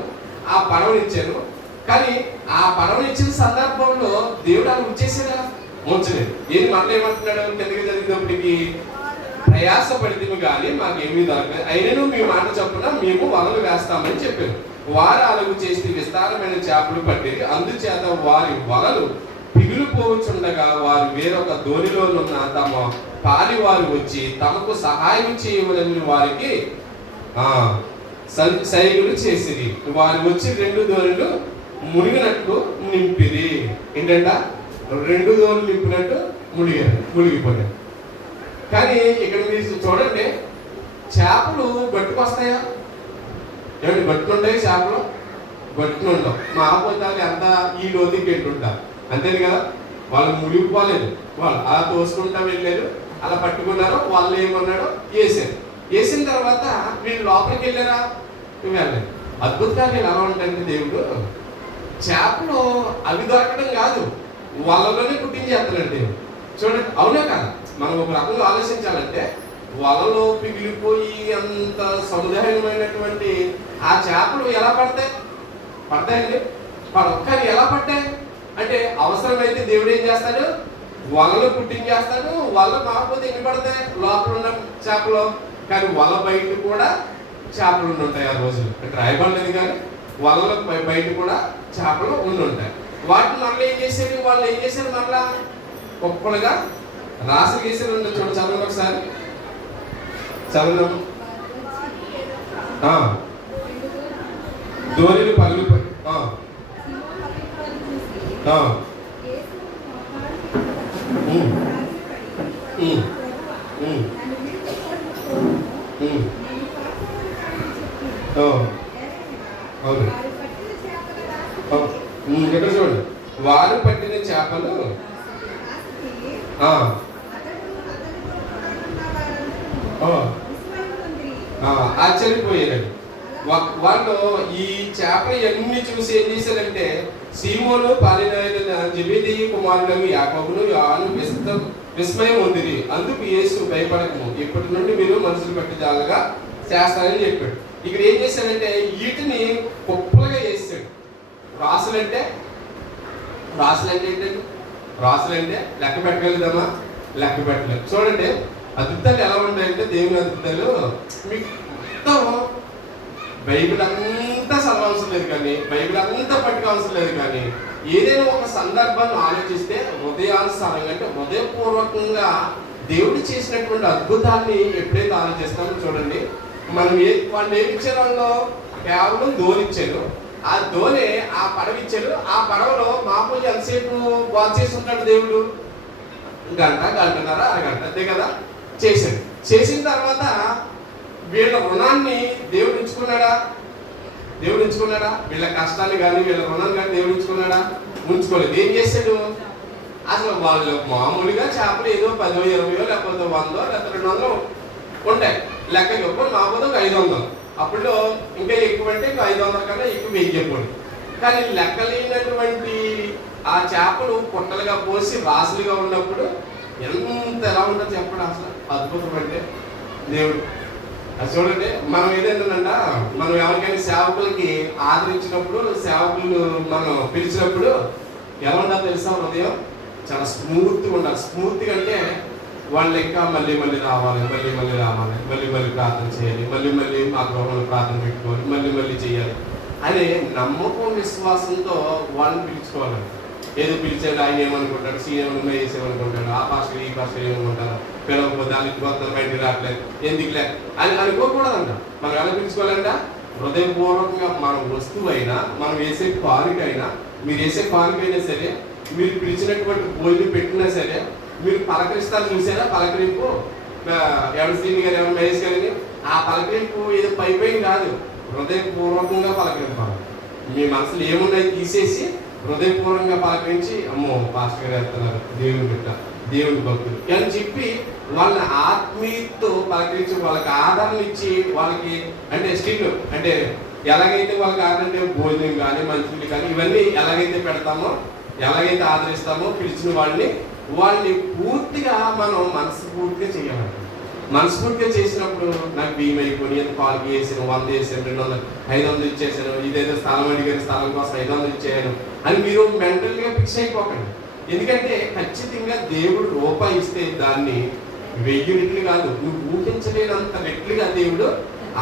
ఆ పడవని ఇచ్చారు. కానీ ఆ పడవని ఇచ్చిన సందర్భంలో దేవుడు ఆయన ఉంచేసాడా? ఉంచలేదు. ఏది మళ్ళీ ఏమంటున్నాడు? కిందకి జరిగినప్పటికీ ప్రయాసపడితే కానీ మాకేమీ దొరకలేదు, అయినను మీ మాట చొప్పున మేము వలలు వేస్తామని చెప్పారు. వారు అలాగూ చేసి విస్తారమైన చేపలు పట్టేది, అందుచేత వారి వలలు పిగిలిపోవచ్చుండగా వారు వేరొక ధోనిలోనున్న తమ పాలి వారు వచ్చి తమకు సహాయం చేయవలని వారికి సైగులు చేసిరి. వారు వచ్చి 2 ధోనిలు మునిగినట్టు నింపిరి. ఏంటంట? 2 ధోనిలు నింపినట్టు మునిగిపోయారు. కానీ ఇక్కడ మీరు చూడండి, చేపలు గట్టుకొస్తాయా? ఏమంటే గట్టుకుంటాయి చేపలు? గట్టుకుంటాం. మా ఆపోతాలు ఎంత ఈ లోతుకి పెట్టుంటారు, అంతేది కదా. వాళ్ళు మునిగిపోలేదు, వాళ్ళు అలా తోసుకుంటా వెళ్ళారు, అలా పట్టుకున్నారు. వాళ్ళు ఏమన్నాడు? వేసారు. వేసిన తర్వాత వీళ్ళు లోపలికి వెళ్ళారా? వెళ్ళలేదు. అద్భుతాలు ఎలా ఉంటాయంటే, దేవుడు చేపలు అవి దొరకడం కాదు, వాళ్ళలోనే పుట్టించేస్తాడు దేవుడు. చూడండి, అవునా కదా? మనం ఒక రకంగా ఆలోచించాలంటే, వలలో పిగిలిపోయి అంత సముదాయమైనటువంటి ఆ చేపలు ఎలా పడతాయండి? కానీ ఎలా పడ్డాయి అంటే, అవసరమైతే దేవుడు ఏం చేస్తాడు? వలలో పుట్టించేస్తాడు. వల కాకపోతే ఎన్ని పడతాయి? లోపల ఉన్న చేపలు. కానీ వల బయట కూడా చేపలు ఉంటాయి. ఆ రోజులు రాయబడలేదు, కానీ వలలో బయట కూడా చేపలు ఉంటాయి. వాటిని మళ్ళీ ఏం చేసేది? వాళ్ళు ఏం చేశారు? మళ్ళా కుప్పలుగా రాసి గీసారు. చూడండి, చదవండి ఒకసారి, చదవండి. ధోనిలు పగిలిపోయి ఇక్కడ చూడండి, వారు పట్టిన చేపలు ఆశ్చర్యపోయారండి. వాళ్ళు ఈ చేపలు ఎన్ని చూసి ఏం చేశారంటే, సీమోను పాలినైన జెబెదయి కుమారుడు యాకోబును యోహాను విస్మయం ఉంది. అందుకు యేసు భయపడకము, ఇప్పటి నుండి మీరు మనుషులు పట్టి జాలగా చేస్తారని చెప్పాడు. ఇక్కడ ఏం చేశాడంటే, వీటిని కుప్పలుగా వేసాడు. రాసులంటే ఏంటండి? రాసులంటే లెక్క పెట్టగలుగుదామా? లెక్క పెట్టలేదు. చూడండి, అద్భుతాలు ఎలా ఉంటాయంటే, దేవుని అద్భుతాలు మీకు మొత్తం బైబిల్ అంతా చదవవలసిన లేదు, కానీ బైబిల్ అంతా పట్టుకోవాల్సిన లేదు, కానీ ఏదైనా ఒక సందర్భాన్ని ఆలోచిస్తే హృదయానుసారంగా, అంటే హృదయపూర్వకంగా దేవుడు చేసినటువంటి అద్భుతాన్ని ఎప్పుడైతే ఆలోచిస్తామో, చూడండి, మనం వాళ్ళు ఏమి ఇచ్చారు? వాళ్ళు కేవలం ధోనిచ్చారు. ఆ ధోని ఆ పడవ ఇచ్చారు. ఆ పడవలో మామూలు ఎంతసేపు బాగు చేసి ఉంటాడు దేవుడు? గంటన్నర, అరగంట, అంతే కదా చేశాడు. చేసిన తర్వాత వీళ్ళ రుణాన్ని దేవుడు ఉంచుకున్నాడా? వీళ్ళ కష్టాన్ని కానీ వీళ్ళ రుణాన్ని కానీ దేవుడు ఉంచుకోలేదు. ఏం చేశాడు? అసలు వాళ్ళు మామూలుగా చేపలు ఏదో 10, 20 లేకపోతే 100 లేకపోతే 200 ఉంటాయి. లెక్క చెప్పండి, మాకపోతే ఒక 500. అప్పుడు ఇంకా ఎక్కువ అంటే 500 కన్నా ఎక్కువ వెయ్యకూడదు. కానీ లెక్కలేనటువంటి ఆ చేపలు పుట్టలుగా పోసి రాసులుగా ఉన్నప్పుడు ఎంత ఎలా ఉంటుందో చెప్పండి. అసలు అద్భుతం అంటే దేవుడు. అది చూడండి, మనం ఏదైందంట, మనం ఎవరికైనా సేవకులకి ఆదరించినప్పుడు, సేవకులు మనం పిలిచినప్పుడు ఎలా ఉండాలో తెలుసా? హృదయం చాలా స్మూత్గా ఉండాలి. స్మూత్గా అంటే వాళ్ళు ఇంకా మళ్ళీ రావాలి, మళ్ళీ ప్రార్థన చేయాలి, మళ్ళీ మా గృహంలో ప్రార్థన పెట్టుకోవాలి, మళ్ళీ చేయాలి అనే నమ్మకం, విశ్వాసంతో వాళ్ళని పిలుచుకోవాలండి. ఏదో పిలిచాడు, ఆయన ఏమనుకుంటాడు, సీఎం వేసేమనుకుంటాడు, ఆ పాస్టర్ ఈ పాస్టర్ ఏమనుకుంటారు, పిలవకపోతే దానికి కొంత బయటకు రావట్లేదు, ఎందుకులే అని అనుకోకూడదంట. మనం ఎలా పిలుచుకోవాలంట? హృదయపూర్వకంగా మన వస్తువు అయినా, మనం వేసే కానుకైనా, మీరు వేసే కానుకైనా సరే, మీరు పిలిచినటువంటి భోజనం పెట్టినా సరే, మీరు పలకరిస్తారు చూసారా, పలకరింపు ఎవరి శ్రీని గారు, ఎవరి మహేష్ గారిని, ఆ పలకరింపు ఏదో పై కాదు, హృదయపూర్వకంగా పలకరింపాలి. మీ మనసులో ఏమున్నాయి తీసేసి హృదయపూర్వకంగా పలకరించి, అమ్మో పాస్టర్ గారు వెళ్తున్నారు, దేవుని బిడ్డ, దేవుని భక్తులు అని చెప్పి వాళ్ళని ఆత్మీయతో పలకరించి, వాళ్ళకి ఆదరణ ఇచ్చి, వాళ్ళకి అంటే స్టిల్ అంటే ఎలాగైతే వాళ్ళకి ఆదరంటే భోజనం కానీ మంచినీళ్ళు కానీ ఇవన్నీ ఎలాగైతే పెడతామో, ఎలాగైతే ఆదరిస్తామో పిలిచిన వాళ్ళని పూర్తిగా మనం మనస్ఫూర్తిగా చేయాలి. మనస్ఫూర్తిగా చేసినప్పుడు నాకు బియ్యం అయిపోయి పాలకి వేసాను, 100 వేసాను, 200, 500 ఇచ్చేసాను, ఇదేదో స్థలం అడిగాను, స్థలం కోసం 500 ఇచ్చేయాను అని మీరు మెంటల్గా ఫిక్స్ అయిపోకండి. ఎందుకంటే ఖచ్చితంగా దేవుడు రూపాయి ఇస్తే దాన్ని 1000 రెట్లు కాదు, నువ్వు ఊహించలేనంత రెట్లుగా దేవుడు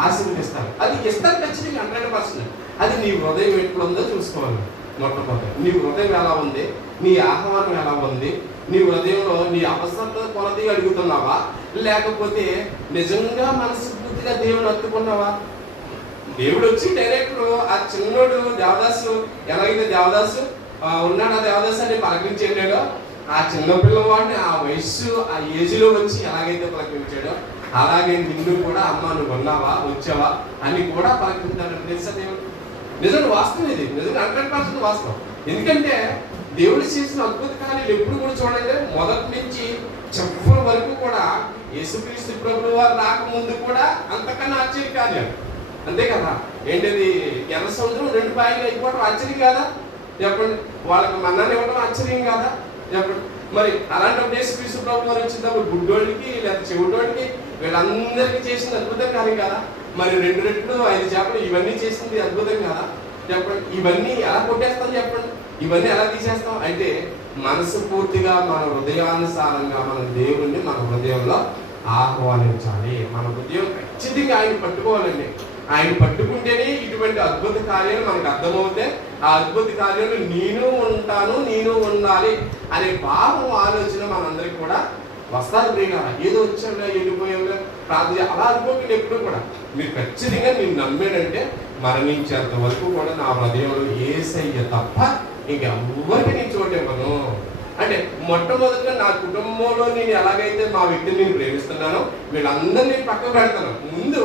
ఆశీర్వదిస్తాడు. అది ఇస్తాడు ఖచ్చితంగా 100%. అది నీ హృదయం ఎట్లుందో చూసుకోవాలి. మొట్టమొదటి నీ హృదయం ఎలా ఉంది, నీ ఆహ్వానం ఎలా ఉంది, నీ హృదయంలో నీ అవసరంలో కొలది అడుగుతున్నావా, లేకపోతే నిజంగా మనస్ఫూర్తిగా దేవుని హత్తుకున్నావా? దేవుడు వచ్చి డైరెక్టర్ ఆ చిన్నోడు దేవదాసు ఎలాగైతే దేవదాసు ఉన్నాడు, ఆ దేవదాసు అని పలకరించాడో, ఆ చిన్న పిల్లవాడిని ఆ వయస్సు ఆ ఏజ్లో వచ్చి ఎలాగైతే పలకరించాడో అలాగే నిన్ను కూడా అమ్మ నువ్వు ఉన్నావా, వచ్చావా అని కూడా పలకరించాడు. తెలుసా దేవుడు? నిజంగా వాస్తవం ఇది, నిజంగా 100% వాస్తవం. ఎందుకంటే దేవుడు చేసిన అద్భుత కార్యాలు ఎప్పుడు కూడా చూడండి, మొదటి నుంచి చివరి వరకు కూడా యేసుక్రీస్తు ప్రభువు వారు రాకముందు కూడా అంతకన్నా ఆశ్చర్య కార్యాలు. అంతే కదా, ఏంటది ఎర్ర సముద్రం 2 పాయలు అయిపోవడం ఆశ్చర్యం కాదా? చెప్పండి. వాళ్ళకి మన్నాన్ని ఇవ్వడం ఆశ్చర్యం కాదా? చెప్పండి. మరి అలాంటి యేసుక్రీస్తు ప్రభువు వారు వచ్చినప్పుడు గుడ్డోళ్ళకి లేదా చెవిటోళ్ళకి వీళ్ళందరికీ చేసింది అద్భుతం కార్యం కదా? మరి 2 రెట్లు 5 చేపలు ఇవన్నీ చేసింది అద్భుతం కదా? చెప్పండి. ఇవన్నీ ఎలా కొట్టేస్తాం చెప్పండి, ఇవన్నీ ఎలా తీసేస్తాం అంటే మనసు పూర్తిగా మన హృదయానుసారంగా మన దేవుణ్ణి మన హృదయంలో ఆహ్వానించాలి. మన హృదయం ఖచ్చితంగా ఆయన పట్టుకోవాలండి. ఆయన పట్టుకుంటేనే ఇటువంటి అద్భుత కార్యాలు మనకు అర్థమవుతాయి. ఆ అద్భుత కార్యాలు నేను ఉంటాను, నేను ఉండాలి అనే భావం ఆలోచన మనందరికీ కూడా వస్తారు. ప్రియుగా ఏదో వచ్చాంగా వెళ్ళిపోయాగా ప్రార్థన అలా అనుకోకండి. ఎప్పుడు కూడా మీరు ఖచ్చితంగా నేను నమ్మాడంటే మరణించేంత వరకు కూడా నా హృదయంలో యేసయ్య తప్ప ఇంకెవ్వరికి నేను చోటు ఇవ్వను. అంటే మొట్టమొదటిగా నా కుటుంబంలో నేను ఎలాగైతే మా వ్యక్తిని నేను ప్రేమిస్తున్నానో వీళ్ళందరినీ పక్కకు పెడతాను. ముందు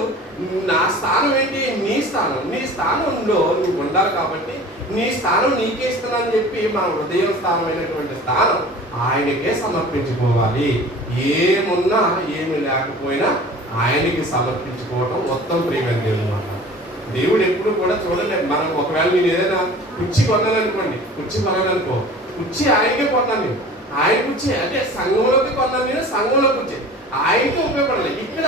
నా స్థానం ఏంటి? నీ స్థానం. నీ స్థానంలో నువ్వు ఉండాలి కాబట్టి నీ స్థానం నీకే ఇస్తున్నానని చెప్పి మన హృదయ స్థానమైనటువంటి స్థానం ఆయనకే సమర్పించుకోవాలి. ఏమున్నా ఏమి లేకపోయినా ఆయనకి సమర్పించుకోవడం మొత్తం ప్రియమైన దేవుడు మాట. దేవుడు ఎప్పుడు కూడా చూడండి, మనం ఒకవేళ నేను ఏదైనా కుర్చీ కొన్నాననుకోండి, కుర్చీ ఆయనకే కొన్నాను నేను. ఆయన కుర్చీ అంటే సంఘంలోకి కొన్నాను నేను, సంఘంలో కుర్చీ ఆయనకే ఉపయోగపడలేదు. ఇక్కడ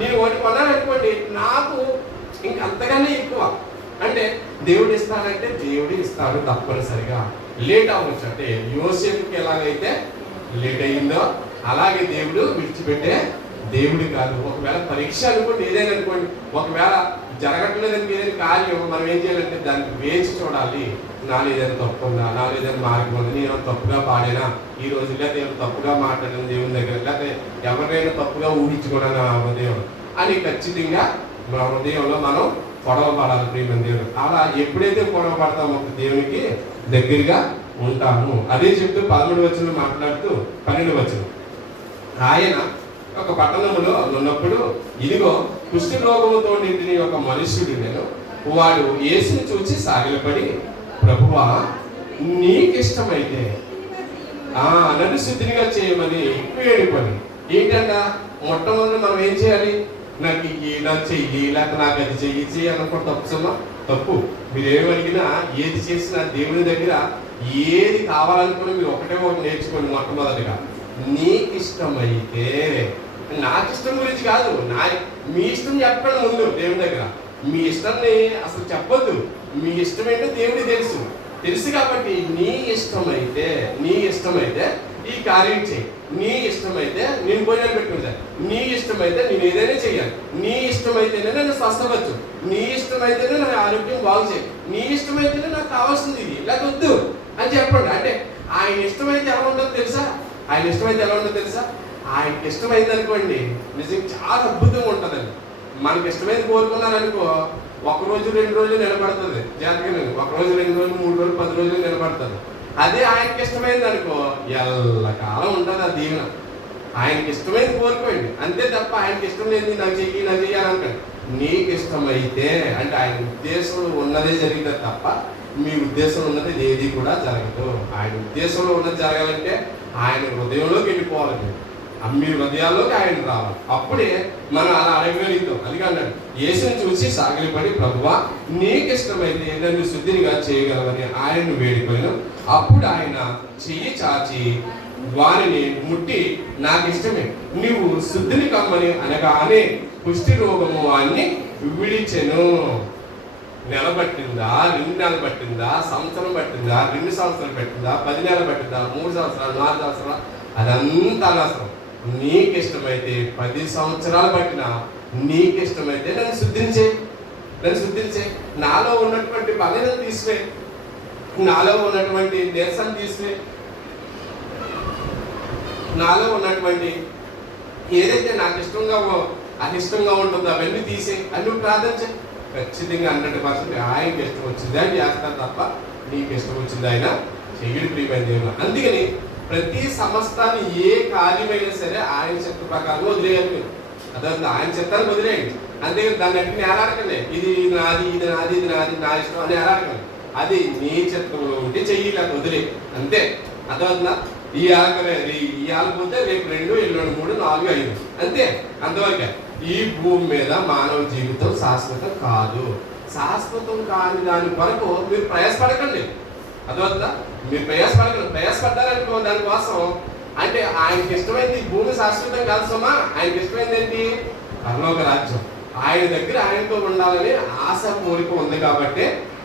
నేను ఒకటి కొన్నాను అనుకోండి, నాకు ఇంకంతగానే ఎక్కువ. అంటే దేవుడు ఇస్తానంటే దేవుడు ఇస్తాడు తప్పనిసరిగా. లేట్ అవ్వచ్చు. అంటే యోసేపుకి ఎలాగైతే లేట్ అయిందో అలాగే దేవుడు విడిచిపెట్టే దేవుడు కాదు. ఒకవేళ పరీక్ష అనుకోండి, ఏదైనా అనుకోండి, ఒకవేళ జరగట్లేదని ఏదైనా కార్యం మనం ఏం చేయాలంటే దానికి వేచి చూడాలి. నాలో ఏదైనా తప్పు ఉందా, నాలో ఏదైనా మార్గం ఉంది, నేను తప్పుగా పాడినా ఈ రోజు, లేకపోతే ఏమైనా తప్పుగా మాట్లాడిన దేవుని దగ్గర, లేకపోతే ఎవరైనా తప్పుగా ఊహించుకున్నాను నా హృదయం అని ఖచ్చితంగా మన హృదయంలో మనం గొడవ పడాలి ప్రియమైన దేవుడు. అలా ఎప్పుడైతే గొడవ పడతామో దేవునికి దగ్గరగా ఉంటాము. అదే చెప్తూ 11వ వచనం మాట్లాడుతూ 12వ వచనం, ఆయన ఒక పట్టణంలో ఉన్నప్పుడు ఇదిగో కుష్టి రోగముతో నిండిన ఒక మనుష్యుడు నేను, వాడు యేసుని చూసి సాగిలపడి, ప్రభువా నీకిష్టమైతే నన్ను శుద్ధిగా చేయమని వేడుకొని. ఏంటంట? మొట్టమొదటి మనం ఏం చేయాలి? నాకు నాకు చెయ్యి, లేకపోతే నాకు అది చెయ్యి అనుకుంటే తప్పు. మీరు ఏమడిగినా ఏది చేసినా దేవుని దగ్గర ఏది కావాలనుకుని మీరు ఒకటే నేర్చుకోండి. మొట్టమొదటిగా నీకు ఇష్టమైతే, నాకు ఇష్టం గురించి కాదు, మీ ఇష్టం చెప్పండి ముందు దేవుని దగ్గర. మీ ఇష్టాన్ని అసలు చెప్పొద్దు. మీ ఇష్టం ఏంటో దేవుడికి తెలుసు కాబట్టి నీ ఇష్టమైతే ఈ కార్యం చేయి, నీ ఇష్టమైతే నేను భోజనం పెట్టుకుంటాను, నీ ఇష్టమైతే నేను ఏదైనా చెయ్యాలి, నీ ఇష్టమైతేనే నన్ను స్వస్థపరచు, నీ ఇష్టమైతేనే నా ఆరోగ్యం బాగు చేయి, నీ ఇష్టమైతేనే నాకు కావాల్సింది ఇది, లేకపోద్దు అని చెప్పండి. అంటే ఆయన ఇష్టమైతే ఎలా ఉంటుందో తెలుసా? ఆయనకి ఇష్టమైతే అనుకోండి నిజంగా చాలా అద్భుతంగా ఉంటుందండి. మనకి ఇష్టమైనది కోరుకున్నారనుకో, ఒక రోజు 2 రోజులు నిలబడుతుంది జాతకం. ఒక రోజు 2 రోజులు 3 రోజులు 10 రోజులు నిలబడుతుంది. అదే ఆయనకి ఇష్టమైనది అనుకో, ఎల్లకాలం ఉంటుంది ఆ దీవెన. ఆయనకి ఇష్టమైనది కోరుకోండి అంతే తప్ప ఆయనకి ఇష్టం లేదు నాకు చెయ్యాలనుకోండి. నీకు ఇష్టమైతే అంటే ఆయన ఉద్దేశంలో ఉన్నదే జరుగుతుంది తప్ప మీ ఉద్దేశంలో ఉన్నది ఏది కూడా జరగదు. ఆయన ఉద్దేశంలో ఉన్నది జరగాలంటే ఆయన హృదయంలోకి వెళ్ళిపోవాలి, మీ హృదయాల్లోకి ఆయన రావాలి. అప్పుడే మనం అలా అడగగలుగుతాం. అందుకే అన్నాడు, యేసుని చూసి సాగిలిపడి, ప్రభువా నీకు ఇష్టమైతే నన్ను శుద్ధినిగా చేయగలవని ఆయనను వేడుకొని, అప్పుడు ఆయన చెయ్యి చాచి వారిని ముట్టి, నాకు ఇష్టమే నీవు శుద్ధిని కమ్మని అనగానే కుష్టి రోగము వారిని విడిచెను. నెల పట్టిందా, 2 నెలలు పట్టిందా, సంవత్సరం పట్టిందా, 2 సంవత్సరాలు పట్టిందా, 10 నెలలు పట్టిందా, 3 సంవత్సరాలు, 4 సంవత్సరాలు, అదంతా అనవసరం. నీకు ఇష్టమైతే 10 సంవత్సరాలు పట్టినా నీకు ఇష్టమైతే నన్ను శుద్ధించే, నాలో ఉన్నటువంటి బలహీనత తీసివే, నాలో ఉన్నటువంటి నిరసన తీసివే, నాలో ఉన్నటువంటి ఏదైతే నాకు ఇష్టంగా అనిష్టంగా ఉంటుందో అవన్నీ తీసే అని నువ్వు ప్రార్థించే. ఖచ్చితంగా 100% ఆయనకి ఇష్టం వచ్చింది అని చేస్తారు తప్ప నీకు ఇష్టం వచ్చింది ఆయన చెయ్యడు ప్రియమైన దేవుడు. అందుకని ప్రతి సమస్తాన్ని ఏ కార్యమైనా సరే ఆయన చిత్త ప్రకారం వదిలేయాలి మీరు. అదే ఆయన చిత్తాన్ని వదిలేయండి. అంతేగాని దాన్ని అట్టి నేరాడకండి, ఇది నాది ఇది నాది ఇది నాది నా ఇష్టం అని నేరాడకండి. అది నీ చిత్తంలో ఉంటే చెయ్యలేక వదిలే అంతే. అర్థమవుతుందా? ఈ ఆలకపోతే రేపు 2, ఎల్లుండి 3, 4, 5 అంతే, అంతవరకే. ఈ భూమి మీద మానవ జీవితం శాశ్వతం కాదు. శాశ్వతం కాని దాని కొరకు మీరు ప్రయాసపడకండి. అర్థమవుతుందా? మీరు ప్రయాసపడ్డారనుకో దానికోసం. అంటే ఆయనకి ఇష్టమైంది భూమి శాశ్వతం కాదు సుమా. ఆయనకి ఇష్టమైంది ఏంటి? పరలోక రాజ్యం. ఆయన దగ్గర ఆయనతో ఉండాలని ఆశ కోరిక ఉంది కాబట్టి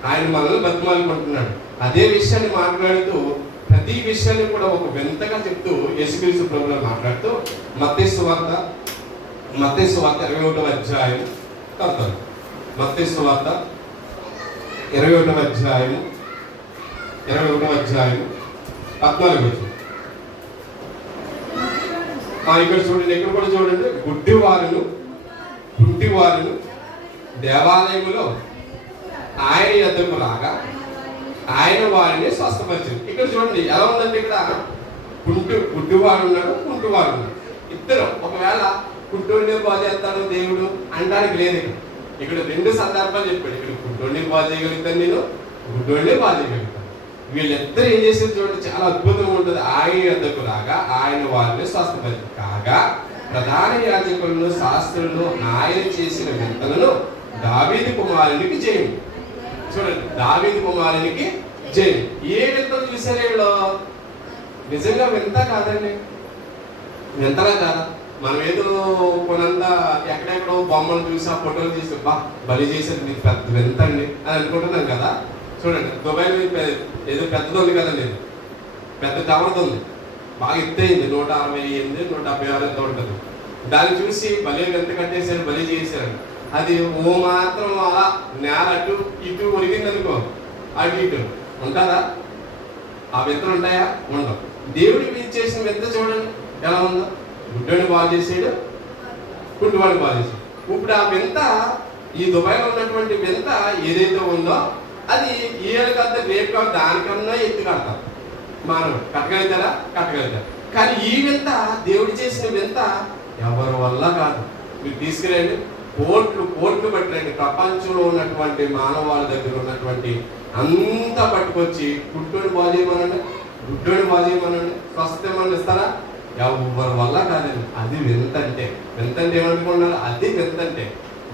ఆయన మనల్ని బతిమాలుకుంటున్నాడు. అదే విషయాన్ని మాట్లాడుతూ ప్రతి విషయాన్ని కూడా ఒక వింతగా చెప్తూ యేసుక్రీస్తు ప్రభువులో మాట్లాడుతూ మత్తయి సువార్త 21వ అధ్యాయం చదువుతాను. మత్తయి సువార్త 21వ అధ్యాయం 14 ఇక్కడ చూడండి, ఇక్కడ కూడా చూడండి. గుడ్డివారును కుంటివారును దేవాలయములో ఆయన యొద్దకు రాగా ఆయన వారిని స్వస్థపరిచింది. ఇక్కడ చూడండి ఎలా ఉందంటే, ఇక్కడ గుడ్డివారు ఉన్నాడు, కుంటివారు ఉన్నాడు, ఇద్దరు. ఒకవేళ కుంటోడిని బాగు చేస్తాడు దేవుడు అనడానికి లేదు. ఇక్కడ 2 సందర్భాలు చెప్పాడు. ఇక్కడ కుంటోడిని బాగు చేయగలుగుతాను, నేను గుడ్డోడిని బాగు చేయగలుగుతాను. వీళ్ళిద్దరు ఏం చేసేది చూడండి, చాలా అద్భుతంగా ఉంటుంది. ఆయన యొద్దకు రాగా ఆయన వారిని స్వస్థపరిచింది. కాగా ప్రధాన యాజకులను శాస్త్రులను ఆయన చేసిన వింతలను దావీదు కుమారునికి జయము. చూడండి, దావీదు కుమారునికి జయము. ఏ వింతలు చూసారు వీళ్ళు? నిజంగా వింత కాదండి, వింతలా కాదా? మనం ఏదో కొనంత ఎక్కడెక్కడో బొమ్మలు చూసి ఆ ఫోటోలు తీసి బలి చేసేది మీకు పెద్ద వింత అండి అని అనుకుంటున్నాం కదా. చూడండి, దుబాయ్ ఏదో పెద్దది ఉంది కదండి, పెద్ద టవర్ది ఉంది, బాగా ఎత్తయింది, 168, 176 ఎంత ఉంటుంది. దాన్ని చూసి బలి ఎంత కట్టేశారు, బలి చేశారు. అది ఓ మాత్రం అలా నేల అటు ఇటు ఒరిగింది అనుకో, అటు ఇటు ఉంటుందా? ఆ వింతలు ఉంటాయా? ఉండవు. దేవుడికి చేసిన వింత చూడండి ఎలా ఉందో. గుడ్డని బాగు చేసాడు, కుంటివాడిని బాగు చేసాడు. ఇప్పుడు ఆ వింత, ఈ దుబాయ్లో ఉన్నటువంటి వింత ఏదైతే ఉందో అది ఏళ్ళు కడితే రేపు కాదు, దానికన్నా ఎత్తు కడతారు. మానవుడు కట్టగలుగుతారా? కట్టగలుగుతారు. కానీ ఈ వింత, దేవుడు చేసిన వింత ఎవరి వల్ల కాదు. మీరు తీసుకురండి, కోట్లు పట్టిరండి, ప్రపంచంలో ఉన్నటువంటి మానవాళ్ళ దగ్గర ఉన్నటువంటి అంతా పట్టుకొచ్చి గుడ్డోని బాగు చేయమనండి, గుడ్డోని బాగు చేయమనండి, స్వస్థమని ఇస్తారా? ఎవరి వల్ల కాదండి. అది వింతంటే. వింతంటే ఏమనుకున్నారు? అది వింతంటే.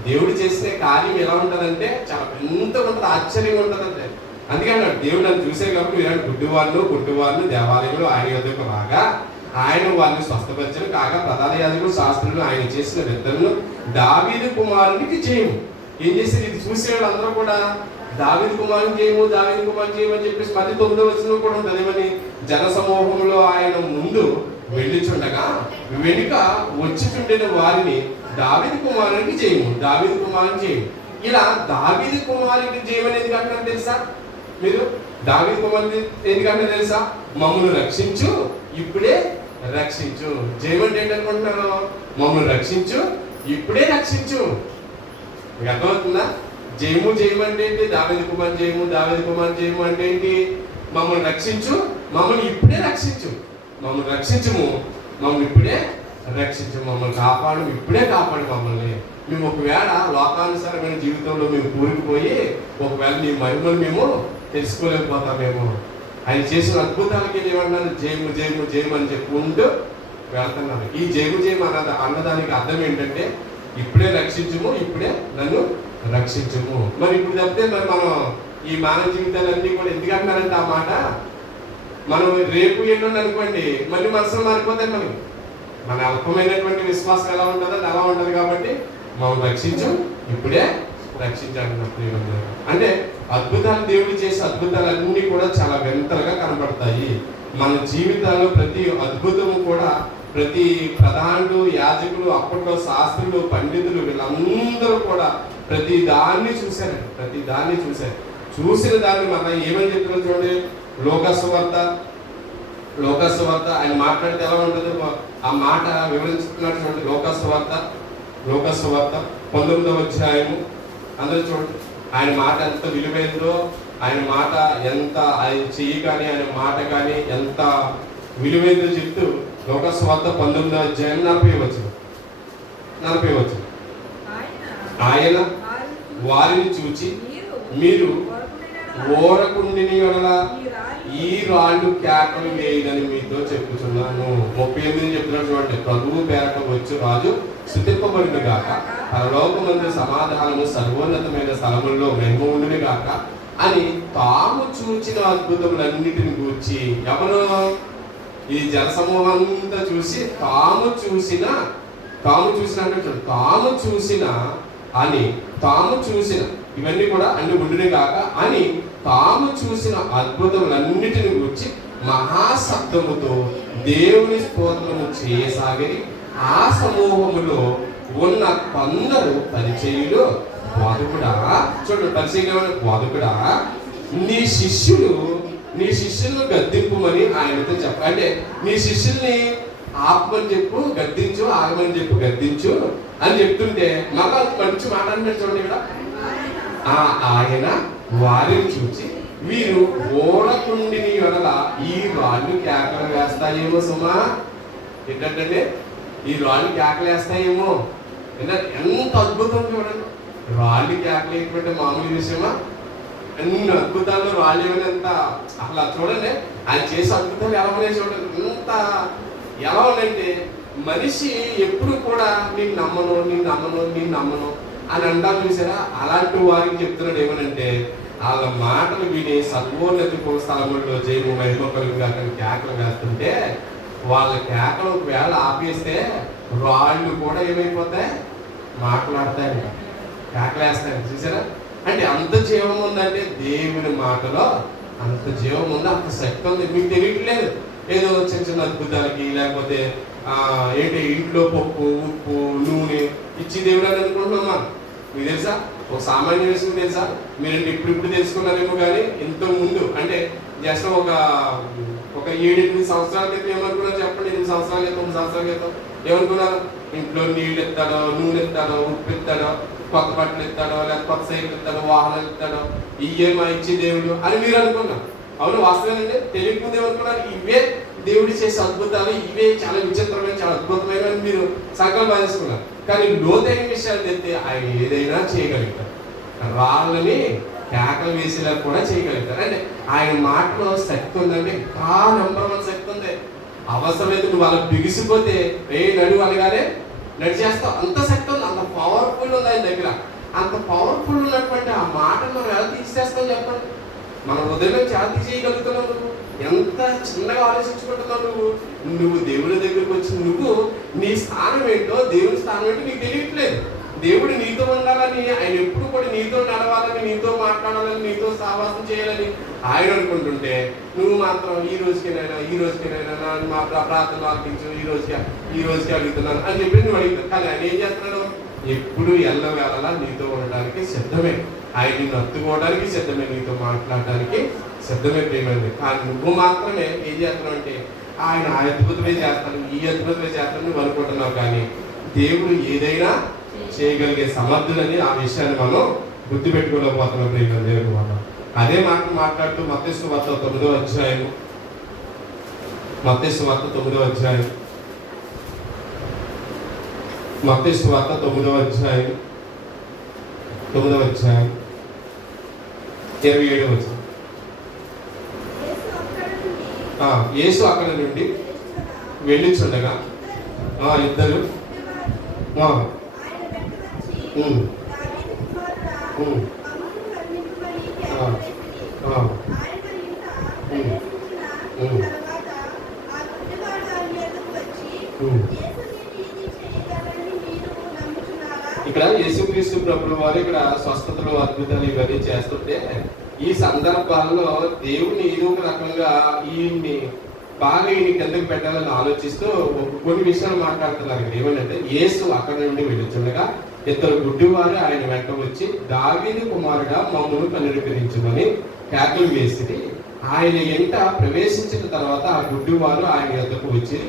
దేవుడు చేసిన కార్యం ఎలా ఉంటుందంటే చాలా వింతగా ఉంటుంది, ఆశ్చర్యంగా ఉంటుందంటే. అందుకే అన్నాడు, దేవుడు నన్ను చూసే కాబట్టి ఇలాంటి గుడ్డివారును దేవాలయంలో ఆయన యొద్దకు రాగా ఆయన వారిని స్వస్థపరిచను. కాగా ప్రధాన యాజకులు శాస్త్రులు ఆయన చేసిన వింతలను దావీదు కుమారునికి చేయము. ఏం చేశారు? ఇది చూసే వాళ్ళందరూ కూడా దావీదు కుమారుని చేయము అని చెప్పేసి 19వ వచనం కూడా ఉంటుంది. ఏమని? జన సమూహంలో ఆయన ముందు వెళ్ళిచుండగా వెనుక వచ్చిచుండిన వారిని దావీదు కుమారునికి చేయము. ఇలా దావీదు కుమారునికి చేయమని ఎందుకంటే తెలుసా? మీరు దావీదు కుమారుని ఎందుకంటే తెలుసా? మమ్మల్ని రక్షించు, ఇప్పుడే రక్షించు. జయమంటే ఏంటనుకుంటున్నారు? మమ్మల్ని రక్షించు, ఇప్పుడే రక్షించు. మీకు అర్థమవుతుందా? జయము జయము అంటే ఏంటి? దావీదు కుమార్ జయము, దావీదు కుమార్ జయము అంటే ఏంటి? మమ్మల్ని రక్షించు, మమ్మల్ని ఇప్పుడే రక్షించు, మమ్మల్ని రక్షించము, మమ్మల్ని ఇప్పుడే రక్షించు, మమ్మల్ని కాపాడు, ఇప్పుడే కాపాడు మమ్మల్ని. మేము ఒకవేళ లోకానుసారమైన జీవితంలో మేము కూరుకుపోయి ఒకవేళ నీ మహిమను మేము తెలుసుకోలేకపోతామేమో. ఆయన చేసిన అద్భుతాలకి ఏమన్నాను? జయము జయము జయము అని చెప్పుకుంటూ వెళ్తున్నాను. ఈ జయము జయము అన్నదానికి అర్థం ఏంటంటే ఇప్పుడే రక్షించుము, ఇప్పుడే నన్ను రక్షించుము. మరి ఇప్పుడు తప్పితే మరి మనం ఈ మానవ జీవితాలన్నీ కూడా ఎందుకు అంటున్నారంటే ఆ మాట, మనం రేపు ఎల్లుండి అనుకోండి మళ్ళీ మనసులో మారిపోతాయి. మన అల్పమైనటువంటి విశ్వాసం ఎలా ఉంటుందో అలా ఉంటుంది. కాబట్టి మనం రక్షించు, ఇప్పుడే రక్షించాలన్నప్పుడు అంటే అద్భుతాలు, దేవుడు చేసే అద్భుతాలన్నీ కూడా చాలా వింతలుగా కనబడతాయి మన జీవితాల్లో. ప్రతి అద్భుతము కూడా ప్రతి ప్రధానులు, యాజకులు, అప్పట్లో శాస్త్రులు, పండితులు వీళ్ళందరూ కూడా ప్రతి దాన్ని చూశారు. చూసిన దాన్ని మన ఏమని చెప్తున్నారు చూడండి. లోకాసు వార్త ఆయన మాట్లాడితే ఎలా ఉంటుంది ఆ మాట వివరించుతున్నాడు చూడండి. లోకాసు వార్త 19వ అధ్యాయము. అందరూ చూడండి ఆయన మాట ఎంత విలువైందో, ఆయన మాట ఎంత, ఆయన చెయ్యి కానీ ఆయన మాట కానీ ఎంత విలువైందో చెప్తూ లోకాసు వార్త 19వ అధ్యాయం 40వ వచనం. ఆయన వారిని చూచి మీరు ఓరకుండిని యెడల ఈ రాళ్ళు కేకలు వేయదని మీతో చెప్పుచున్నాను. 38 చెప్తున్నాడు చూడండి. ప్రభువు పేరట వచ్చు రాజు స్తుతింపబడును గాక, పరలోకమందు సమాధానము సర్వోన్నతమైన స్థలముల్లో మహిమ ఉండును గాక అని తాము చూచిన అద్భుతములన్నిటిని గూర్చి ఎవరు? ఈ జనసమూహం అంతా చూసి తాము చూసిన ఇవన్నీ కూడా అన్ని ఉండునే కాక అని తాము చూసిన అద్భుతములన్నిటిని గురించి మహాశబ్దముతో దేవుని స్తోత్రము చేయసాగిరి. ఆ సమూహములో ఉన్న కొందరు పరిచయులు, బోధకుడా, చూడండి పరిచయం, బోధకుడా నీ శిష్యులను గద్దింపుమని ఆయనతో చెప్ప. అంటే నీ శిష్యుల్ని ఆపమని చెప్పు, గద్దించు, ఆగమని చెప్పు, గద్దించు అని చెప్తుంటే మళ్ళా మంచి మాట అంటారు చూడండి ఇక్కడ. ఆయన వారిని చూచి వీరు ఓడకుండిని యెడల ఈ రాళ్ళు కేకలు వేస్తాయేమో సుమా. ఏంటంటే ఈ రాళ్ళు కేకలు వేస్తాయేమో. ఎంత అద్భుతం చూడండి. రాళ్ళు కేకలు వేయకపోతే మామూలు విషయమా? అన్ని అద్భుతాల్లో రాళ్ళు ఏమైనా ఎంత అసలు చూడండి. ఆయన చేసే అద్భుతాలు ఎలా ఉన్నాయి చూడండి. ఎంత ఎలా ఉన్నాయంటే మనిషి ఎప్పుడు కూడా నేను నమ్మను అని అంటారు చూసారా. అలాంటి వారికి చెప్తున్నాడు ఏమనంటే వాళ్ళ మాటలు విని సర్వోన్నత స్థలముల్లో జయము మహిమ కలుగుగా కేకలు వేస్తుంటే వాళ్ళ కేకలు ఒకవేళ ఆపేస్తే రాళ్ళు కూడా ఏమైపోతాయి? మాట్లాడతాయి, కేకలేస్తాయి. చూసారా? అంటే అంత జీవం ఉందంటే దేవుని మాటలో అంత జీవం ఉంది, అంత శక్తి ఉంది. మీకు తెలియట్లేదు. ఏదో చిన్న అద్భుతాలకి లేకపోతే ఏంటి ఇంట్లో పప్పు, ఉప్పు, నూనె ఇచ్చి దేవుడు అని అనుకుంటున్నాం. మీకు తెలుసా? ఒక సామాన్య విషయం తెలుసా? మీరంటే ఇప్పుడు తెలుసుకున్నారేమో కానీ ఎంతో ముందు అంటే జస్ట్ ఒక 7-8 సంవత్సరాల క్రితం ఏమనుకున్నారు చెప్పండి. 8 సంవత్సరాల క్రితం, 9 సంవత్సరాల క్రితం ఏమనుకున్నారు? ఇంట్లో నీళ్ళు ఎత్తాడో, నూనె ఎత్తాడో, ఉప్పు ఎత్తాడో, కొత్త బట్టలు ఎత్తాడో, లేకపోతే కొత్త సైకిల్ ఎత్తాడో, వాహనాలు ఎత్తాడో, ఇయ్యేమా ఇచ్చి దేవుడు అని మీరు అనుకున్నారు. అవును, వాస్తవేనండి. తెలియకుండా ఏమనుకున్నారు? ఇవే దేవుడు చేసే అద్భుతాలు, ఇవే చాలా విచిత్రమైన, చాలా అద్భుతమైన మీరు సంకల్పం చేసుకున్నారు. కానీ లోతైన విషయాలు తెస్తే ఆయన ఏదైనా చేయగలుగుతారు. రాళ్ళని కేకలు వేసేలా కూడా చేయగలుగుతారు. అంటే ఆయన మాటలో శక్తి ఉందంటే నెంబర్ 1 శక్తి ఉంది. అవసరమైతే నువ్వు వాళ్ళకి బిగిసిపోతే నడువు అనగానే నడిచేస్తావు. అంత శక్తి ఉంది, అంత పవర్ఫుల్ ఉంది ఆయన దగ్గర. అంత పవర్ఫుల్ ఉన్నటువంటి ఆ మాటను మనం ఎలా తీసేస్తాం చెప్పండి. మన హృదయంలో చాలా తీసేయగలుగుతున్నావు. నువ్వు ఎంత చిన్నగా ఆలోచించుకుంటున్నావు. నువ్వు దేవుని దగ్గరికి వచ్చి నువ్వు నీ స్థానం ఏంటో, దేవుని స్థానం ఏంటో నీకు తెలియట్లేదు. దేవుడు నీతో ఉండాలని, ఆయన ఎప్పుడు కూడా నీతో నడవాలని, నీతో మాట్లాడాలని, నీతో సహవాసం చేయాలని ఆయన అనుకుంటుంటే నువ్వు మాత్రం ఈ రోజుకేనైనా మా ప్రార్థన ఆలకించు, ఈ రోజుకి అడుగుతున్నాను అని చెప్పి నువ్వు అడుగుతావు. కానీ ఆయన ఏం చేస్తున్నాడు? ఎప్పుడు ఎల్లవేళలా నీతో ఉండడానికి సిద్ధమే. ఆయన నిన్ను హత్తుకోవడానికి సిద్ధమే, నీతో మాట్లాడడానికి సిద్ధమే ప్రేమైంది. కానీ నువ్వు మాత్రమే ఏం చేస్తున్నావు అంటే ఆయన ఆ అద్భుతమే చేస్తాను, ఈ అద్భుతమే చేస్తాను నువ్వు అనుకుంటున్నావు. కానీ దేవుడు ఏదైనా చేయగలిగే సమర్థులని ఆ విషయాన్ని మనం గుర్తుపెట్టుకోలేకపోతున్నాం ప్రియమైన దేవుని మనం. అదే మాట మాట్లాడుతూ మత్తయి సువార్త 9వ అధ్యాయము, మత్తయి సువార్త 9వ అధ్యాయం, మత్తయి సువార్త 9వ అధ్యాయం 27వ వచనం. యేసు అక్కడ నుండి వెళ్ళిచుండగా ఇద్దరు ఇక్కడ యేసుక్రీస్తు ప్రభువు వారు ఇక్కడ స్వస్థతలు అద్భుతాలు ఇవన్నీ చేస్తుంటే ఈ సందర్భాల్లో దేవుని ఏదో ఒక రకంగా ఈయన్ని బాగా ఈయన కిందకి పెట్టాలని ఆలోచిస్తూ కొన్ని విషయాలు మాట్లాడుతున్నారు. ఏమంటే యేసు అక్కడ నుండి వెళ్ళుచుండగా ఇద్దరు గుడ్డివారు ఆయన వెంట వచ్చి దావీదు కుమారుడా మమ్మల్ని కనికరించుమని కేకలు వేసి ఆయన ఎంట ప్రవేశించిన తర్వాత ఆ గుడ్డివారు ఆయన యొద్దకు వచ్చి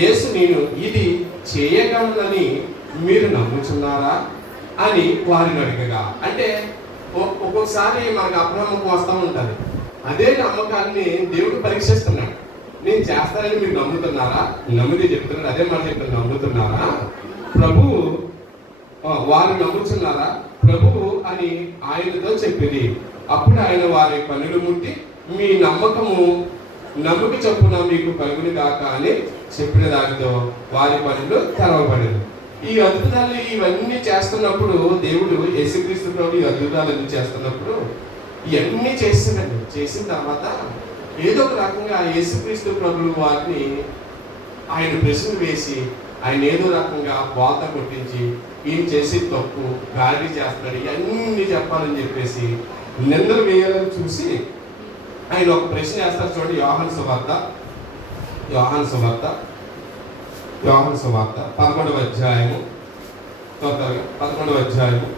యేసు నేను ఇది చేయగలనని మీరు నమ్ముచున్నారా అని వారిని అడగగా, అంటే ఒక్కొక్కసారి మనకు అప్రమత్తం వస్తూ ఉంటుంది. అదే నమ్మకాన్ని దేవుడు పరీక్షిస్తున్నాడు. నేను చేస్తానని మీరు నమ్ముతున్నారా? నమ్మితే చెప్తున్నాడు, అదే మాట చెప్తాను, నమ్ముతున్నారా? ప్రభువు వారు నమ్ముచున్నారా ప్రభువు అని ఆయనతో చెప్పింది. అప్పుడు ఆయన వారి పనులు ముట్టి మీ నమ్మక చొప్పున మీకు కలుగుని కాక అని చెప్పిన దానితో వారి పనులు తెరవబడింది. ఈ అద్భుతాలు ఇవన్నీ చేస్తున్నప్పుడు దేవుడు యేసుక్రీస్తు ప్రభు ఈ అద్భుతాలన్నీ చేస్తున్నప్పుడు ఇవన్నీ చేస్తున్నాడు. చేసిన తర్వాత ఏదో ఒక రకంగా యేసుక్రీస్తు ప్రభు వారిని ఆయన ప్రశ్నలు వేసి ఆయన ఏదో రకంగా బాధ కొట్టించి ఈయన చేసి తప్పు గాడి చేస్తున్నాడు ఇవన్నీ చెప్పాలని చెప్పేసి నిందలు వేయాలని చూసి ఆయన ఒక ప్రశ్న వేస్తారు. చూడండి, యోహాను సువార్త 11వ అధ్యాయము 11వ అధ్యాయము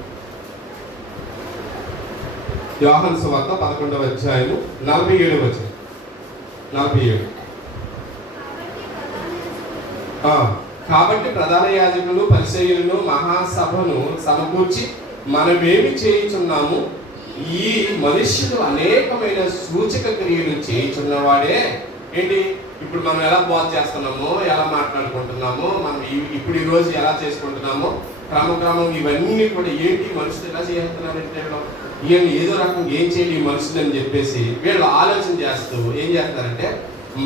యోహాను సువార్త 11వ అధ్యాయము 47వ వచనం. 47. కాబట్టి ప్రధాన యాజకులు పరిసయ్యులను మహాసభను సమకూర్చి మనమేమి చేయుచున్నాము, ఈ మనుష్యుడు అనేకమైన సూచక క్రియలు చేయుచున్నవాడే. ఏంటి ఇప్పుడు మనం ఎలా బోధ చేస్తున్నామో, ఎలా మాట్లాడుకుంటున్నామో, మనం ఇప్పుడు ఈ రోజు ఎలా చేసుకుంటున్నామో క్రమక్రమం ఇవన్నీ కూడా ఏంటి మనుషులు ఎలా చేస్తున్నారంటే ఈయన ఏదో రకంగా ఏం చేయాలి ఈ మనుషులు అని చెప్పేసి వీళ్ళు ఆలోచన చేస్తూ ఏం చేస్తారంటే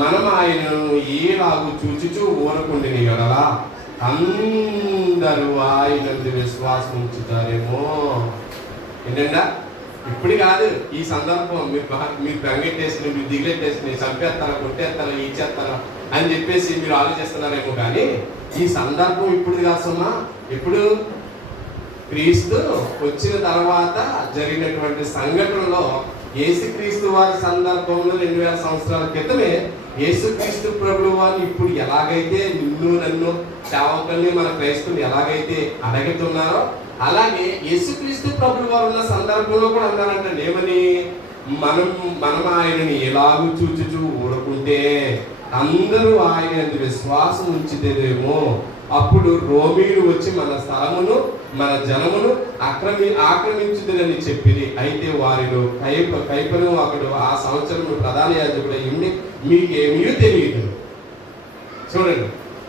మనం ఆయనను ఏలాగు చూచుచూ ఊరకుండిని ఎడలా అందరూ ఆయన విశ్వాసం ఉంచుతారేమో. ఏంటంటే ఇప్పుడు కాదు, ఈ సందర్భం మీరు బెంగెట్టేసుకుని మీరు దిగెట్టేసుకుని చంపేస్తారా కొట్టేస్తారా ఇచ్చేస్తారా అని చెప్పేసి మీరు ఆలోచిస్తున్నారేమో. కానీ ఈ సందర్భం ఇప్పుడు కాదు సుమా, ఇప్పుడు క్రీస్తు వచ్చిన తర్వాత జరిగినటువంటి సంఘటనలో యేసుక్రీస్తు వారి సందర్భంలో 2000 సంవత్సరాల క్రితమే యేసుక్రీస్తు ప్రభువు వారు ఇప్పుడు ఎలాగైతే నిన్ను నన్ను సేవకుల్ని మన క్రైస్తవులు ఎలాగైతే అడుగుతున్నారో అలాగే యేసుక్రీస్తు ప్రభువు వారు ఉన్న సందర్భంలో కూడా అన్నారంటే ఏమని, మనం ఆయనని ఎలాగూ చూచుచూ ఊరుకుంటే అందరూ ఆయన విశ్వాసం ఉంచితేనేమో అప్పుడు రోమీలు వచ్చి మన స్థలమును మన జనమును ఆక్రమించుదని చెప్పింది. అయితే వారిలో కైపను అక్కడ ఆ సంవత్సరం ప్రధాన యాజకుడు అయ్యింది, మీకేమీ తెలియదు. చూడండి,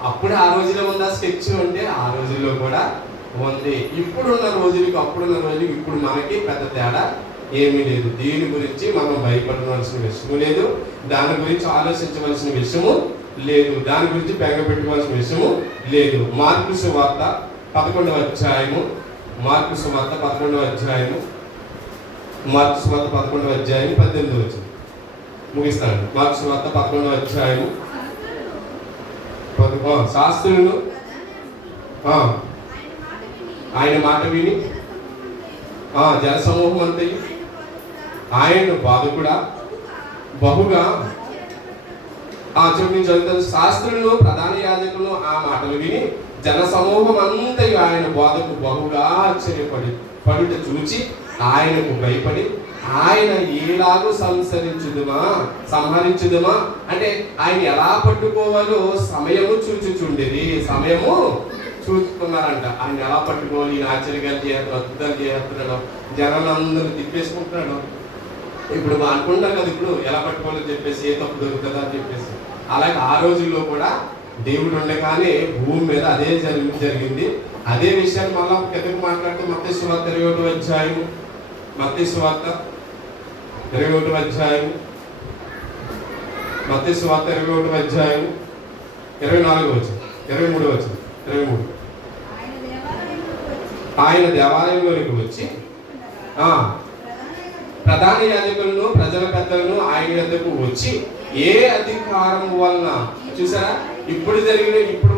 అప్పుడు ఆ రోజులో ఉందా స్కెచ్ అంటే ఆ రోజుల్లో కూడా ఉంది. ఇప్పుడున్న రోజులకి అప్పుడున్న రోజులకి ఇప్పుడు మనకి పెద్ద తేడా ఏమీ లేదు. దీని గురించి మనం భయపడవలసిన విషయం లేదు, దాని గురించి ఆలోచించవలసిన విషయము లేదు, దాని గురించి బెంగ పెట్టుకోవాల్సిన విషయము లేదు. మార్కు సువార్త 11వ అధ్యాయము 18వ అధ్యాయం 18వ వచనం ముగిస్తాను. మార్కు సువార్త 11వ అధ్యాయము శాస్త్రులను ఆయన మాట విని జనసమూహం అంతయు ఆయన బాధకుడా బహుగా చదువుతాను. శాస్త్రులను ప్రధాన యాజకులను ఆ మాటలు విని జనసమూహం అంతయు ఆయన బాధకు బహుగా ఆశ్చర్యపడుట చూచి ఆయనకు భయపడి ఆయన ఏలాగూ సంహరించుదుమా అంటే ఆయన ఎలా పట్టుకోవాలో సమయము చూస్తున్నారంట. ఆయన ఎలా పట్టుకోవాలి, ఈయన ఆశ్చర్యకాలు చేయాలి, అద్భుతాలు చేస్తున్నాడు, జనాలందరూ తిప్పేసుకుంటున్నాడు. ఇప్పుడు అనుకుంటాం కదా, ఇప్పుడు ఎలా పట్టుకోవాలో చెప్పేసి, ఏ తప్పు దొరుకుతుందా అని చెప్పేసి. అలాగే ఆ రోజుల్లో కూడా దేవుడు ఉండగానే భూమి మీద అదే జరిగింది. అదే విషయాన్ని మళ్ళా కిందకు మాట్లాడుతూ మత్తయి సువార్త 21వ అధ్యాయం, మత్తయి సువార్త 21వ అధ్యాయం, మత్తయి సువార్త 21వ అధ్యాయం 24వ వచనం, 23వ వచనం, 23. ఆయన దేవాలయంలోనికి వచ్చి ప్రధాన యాజకులను ప్రజల పెద్దలను ఆయన వద్దకు వచ్చి, ఏ అధికారం వలన, చూసారా, ఇప్పుడు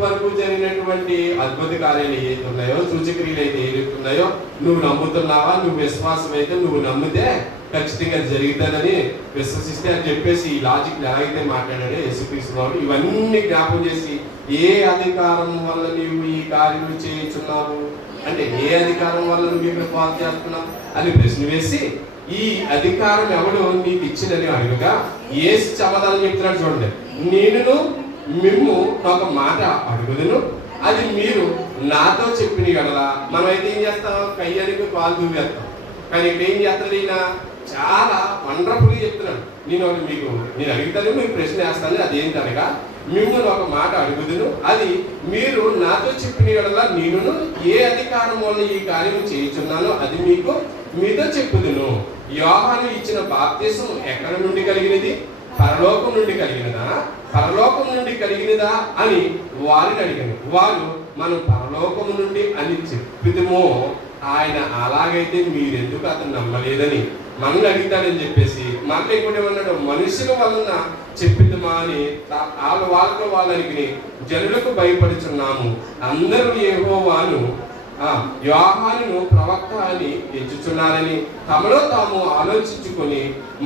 వరకు జరిగినటువంటి అద్భుత కార్యాలు ఏదైతే ఉన్నాయో, సూచక్రియలు అయితే ఏదైతే ఉన్నాయో, నువ్వు నమ్ముతున్నావా, నువ్వు విశ్వాసం అయితే నువ్వు నమ్మితే ఖచ్చితంగా జరుగుతుందని విశ్వసిస్తే అని చెప్పేసి ఈ లాజిక్ ఎలాగైతే మాట్లాడాడో యేసుక్రీస్తు వారు, ఇవన్నీ జ్ఞాపకం చేసి, ఏ అధికారం వల్ల నీవు ఈ కార్యం చేయించున్నావు అంటే, ఏ అధికారం వల్ల నువ్వు ఇక్కడ పాలు చేస్తున్నావు అని ప్రశ్న వేసి, ఈ అధికారం ఎవడు నీకు ఇచ్చినని అడుగుగా యేసు సమాధానం చెప్తున్నాడు. చూడండి, నేను మిమ్ము ఒక మాట అడుగుదును, అది మీరు నాతో చెప్పిన ఎడలా. మనమైతే ఏం చేస్తాం, కయ్యానికి పాలు దూవేస్తాం. కానీ ఇక్కడ ఏం చేస్తాడు ఈయన, చాలా వండర్ఫుల్గా చెప్తున్నాడు. నేను అడుగుతాను, మీకు ప్రశ్న వేస్తాను, అదేంటి అనగా, మిమ్మల్ని ఒక మాట అడుగుదును, అది మీరు నాతో చెప్పిన ఎడలా నేను ఏ అధికారం వల్ల ఈ కార్యం చేయుచున్నానో అది మీతో చెప్పుదును. యోహాను ఇచ్చిన బాప్తిసం ఎక్కడి నుండి కలిగినది, పరలోకం నుండి కలిగినదా, పరలోకం నుండి కలిగినదా అని వారిని అడిగాను. వారు మనం పరలోకం నుండి అని చెప్పితేమో, ఆయన అలాగైతే మీరెందుకు అతను నమ్మలేదని మనల్ని అడుగుతాడని చెప్పేసి, మనల్ని ఇంకోటి ఏమన్నాడు, మనుషుల వలన చెప్పిద్దామా అని వాళ్ళతో వాళ్ళకి జనులకు భయపడుచున్నాము. అందరూ యెహోవాను యోహానును ప్రవక్త అని ఎంచుచున్నారని తమలో తాము ఆలోచించుకొని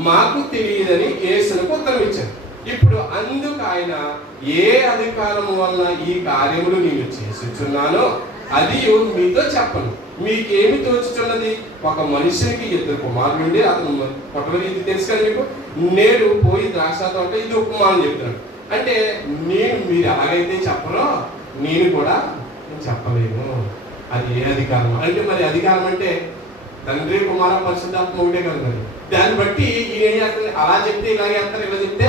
మాకు తెలియదని యేసునకు ఉత్తరం ఇచ్చారు. ఇప్పుడు అందుకు ఆయన, ఏ అధికారం వలన ఈ కార్యములు నేను చేసుచున్నానో అది మీతో చెప్పను. మీకేమి తోచుచున్నది, ఒక మనుషునికి 2 కుమారులు ఉండి అతను పొట్టలు, ఇది తెలుసు కదా మీకు, నేడు పోయి ద్రాక్ష తోట ఇది ఉపమానం చెప్తున్నాడు. అంటే మీరు ఎలాగైతే చెప్పరో నేను కూడా చెప్పలేను. అది ఏ అధికారం అంటే, మరి అధికారం అంటే తండ్రి కుమార పరిశుద్ధాత్మ ఒకటే కదా. దాన్ని బట్టి ఈయన ఏం చేస్తారు, అలా చెప్తే ఇలా చేస్తారు, ఇలా చెప్తే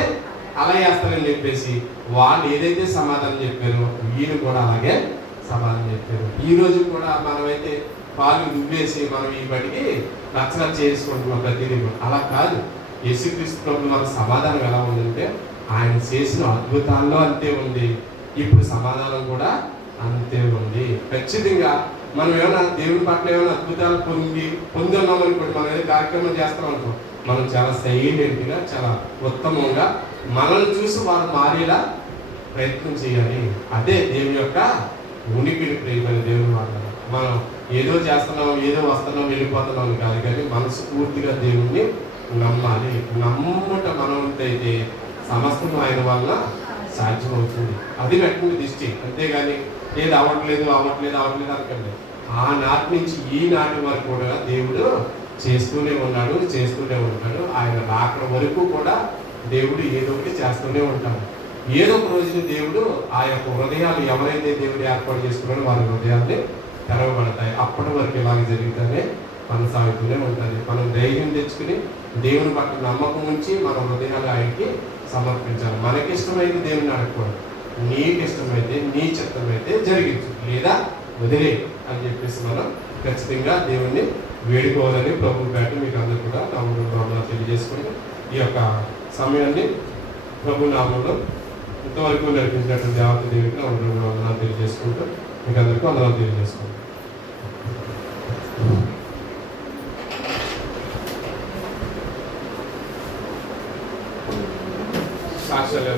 అలా చేస్తారని చెప్పేసి వాళ్ళు ఏదైతే సమాధానం చెప్పారో ఈయన కూడా అలాగే సమాధానం చెప్పారు. ఈ రోజు కూడా మనమైతే పాలు దువ్వేసి మనం ఈ బడికి రచన చేసుకుంటున్నాం ప్రతిదీ. అలా కాదు, యేసుక్రీస్తు ప్రభువు వారి సమాధానం ఎలా ఉందంటే, ఆయన చేసిన అద్భుతాల్లో అంతే ఉంది, ఇప్పుడు సమాధానం కూడా అంతే ఉంది. ఖచ్చితంగా మనం ఏమైనా దేవుని పట్ల ఏమైనా అద్భుతాలు పొంది ఉన్నాం అనుకోండి, మనం ఏదైనా కార్యక్రమం చేస్తాం అనుకో, మనం చాలా సైలెంట్గా, చాలా ఉత్తమంగా మనల్ని చూసి వారు మారేలా ప్రయత్నం చేయాలి. అదే దేవుని యొక్క ఉనికిని ప్రేమని దేవుని మాట్లాడాలి. మనం ఏదో చేస్తున్నాం, ఏదో వస్తున్నాం, వెళ్ళిపోతున్నాం కాదు, కానీ మనసు పూర్తిగా దేవుణ్ణి నమ్మాలి. నమ్ముట మనమైతే సమస్తం ఆయన వల్ల సాధ్యమవుతుంది. అది పెట్టిన దృష్టి, అంతేగాని ఏది అవ్వట్లేదు అనకండి. ఆనాటి నుంచి ఈనాటి వరకు కూడా దేవుడు చేస్తూనే ఉంటాడు. ఆయన రాకడ వరకు కూడా దేవుడు ఏదో ఒకటి చేస్తూనే ఉంటాడు. ఏదో ఒక రోజున దేవుడు ఆ యొక్క హృదయాలు ఎవరైతే దేవుడు ఏర్పాటు చేసుకున్నాడో వారి హృదయాన్ని తెరవబడతాయి. అప్పటి వరకు ఇలాగ జరుగుతూనే కొనసాగుతూనే ఉంటుంది. మనం ధైర్యం తెచ్చుకుని దేవుని పట్ల నమ్మకం ఉంచి మన హృదయాలు ఆయనకి సమర్పించాలి. మనకిష్టమైతే దేవుని అడగకూడదు, నీకు ఇష్టమైతే, నీ చిత్తమైతే జరిగించు, లేదా వదిలే అని చెప్పేసి మనం ఖచ్చితంగా దేవుణ్ణి వేడుకోవాలని ప్రభు పేట మీకు అందరూ కూడా నామంలో తెలియజేసుకుంటూ ఈ యొక్క సమయాన్ని ప్రభు నామంలో ఇంతవరకు నడిపించినటువంటి దేవత దేవుడికి నామంలో తెలియజేసుకుంటూ మీకు అందరికీ అందరం తెలియజేసుకుంటాం. సాక్ష్యాలు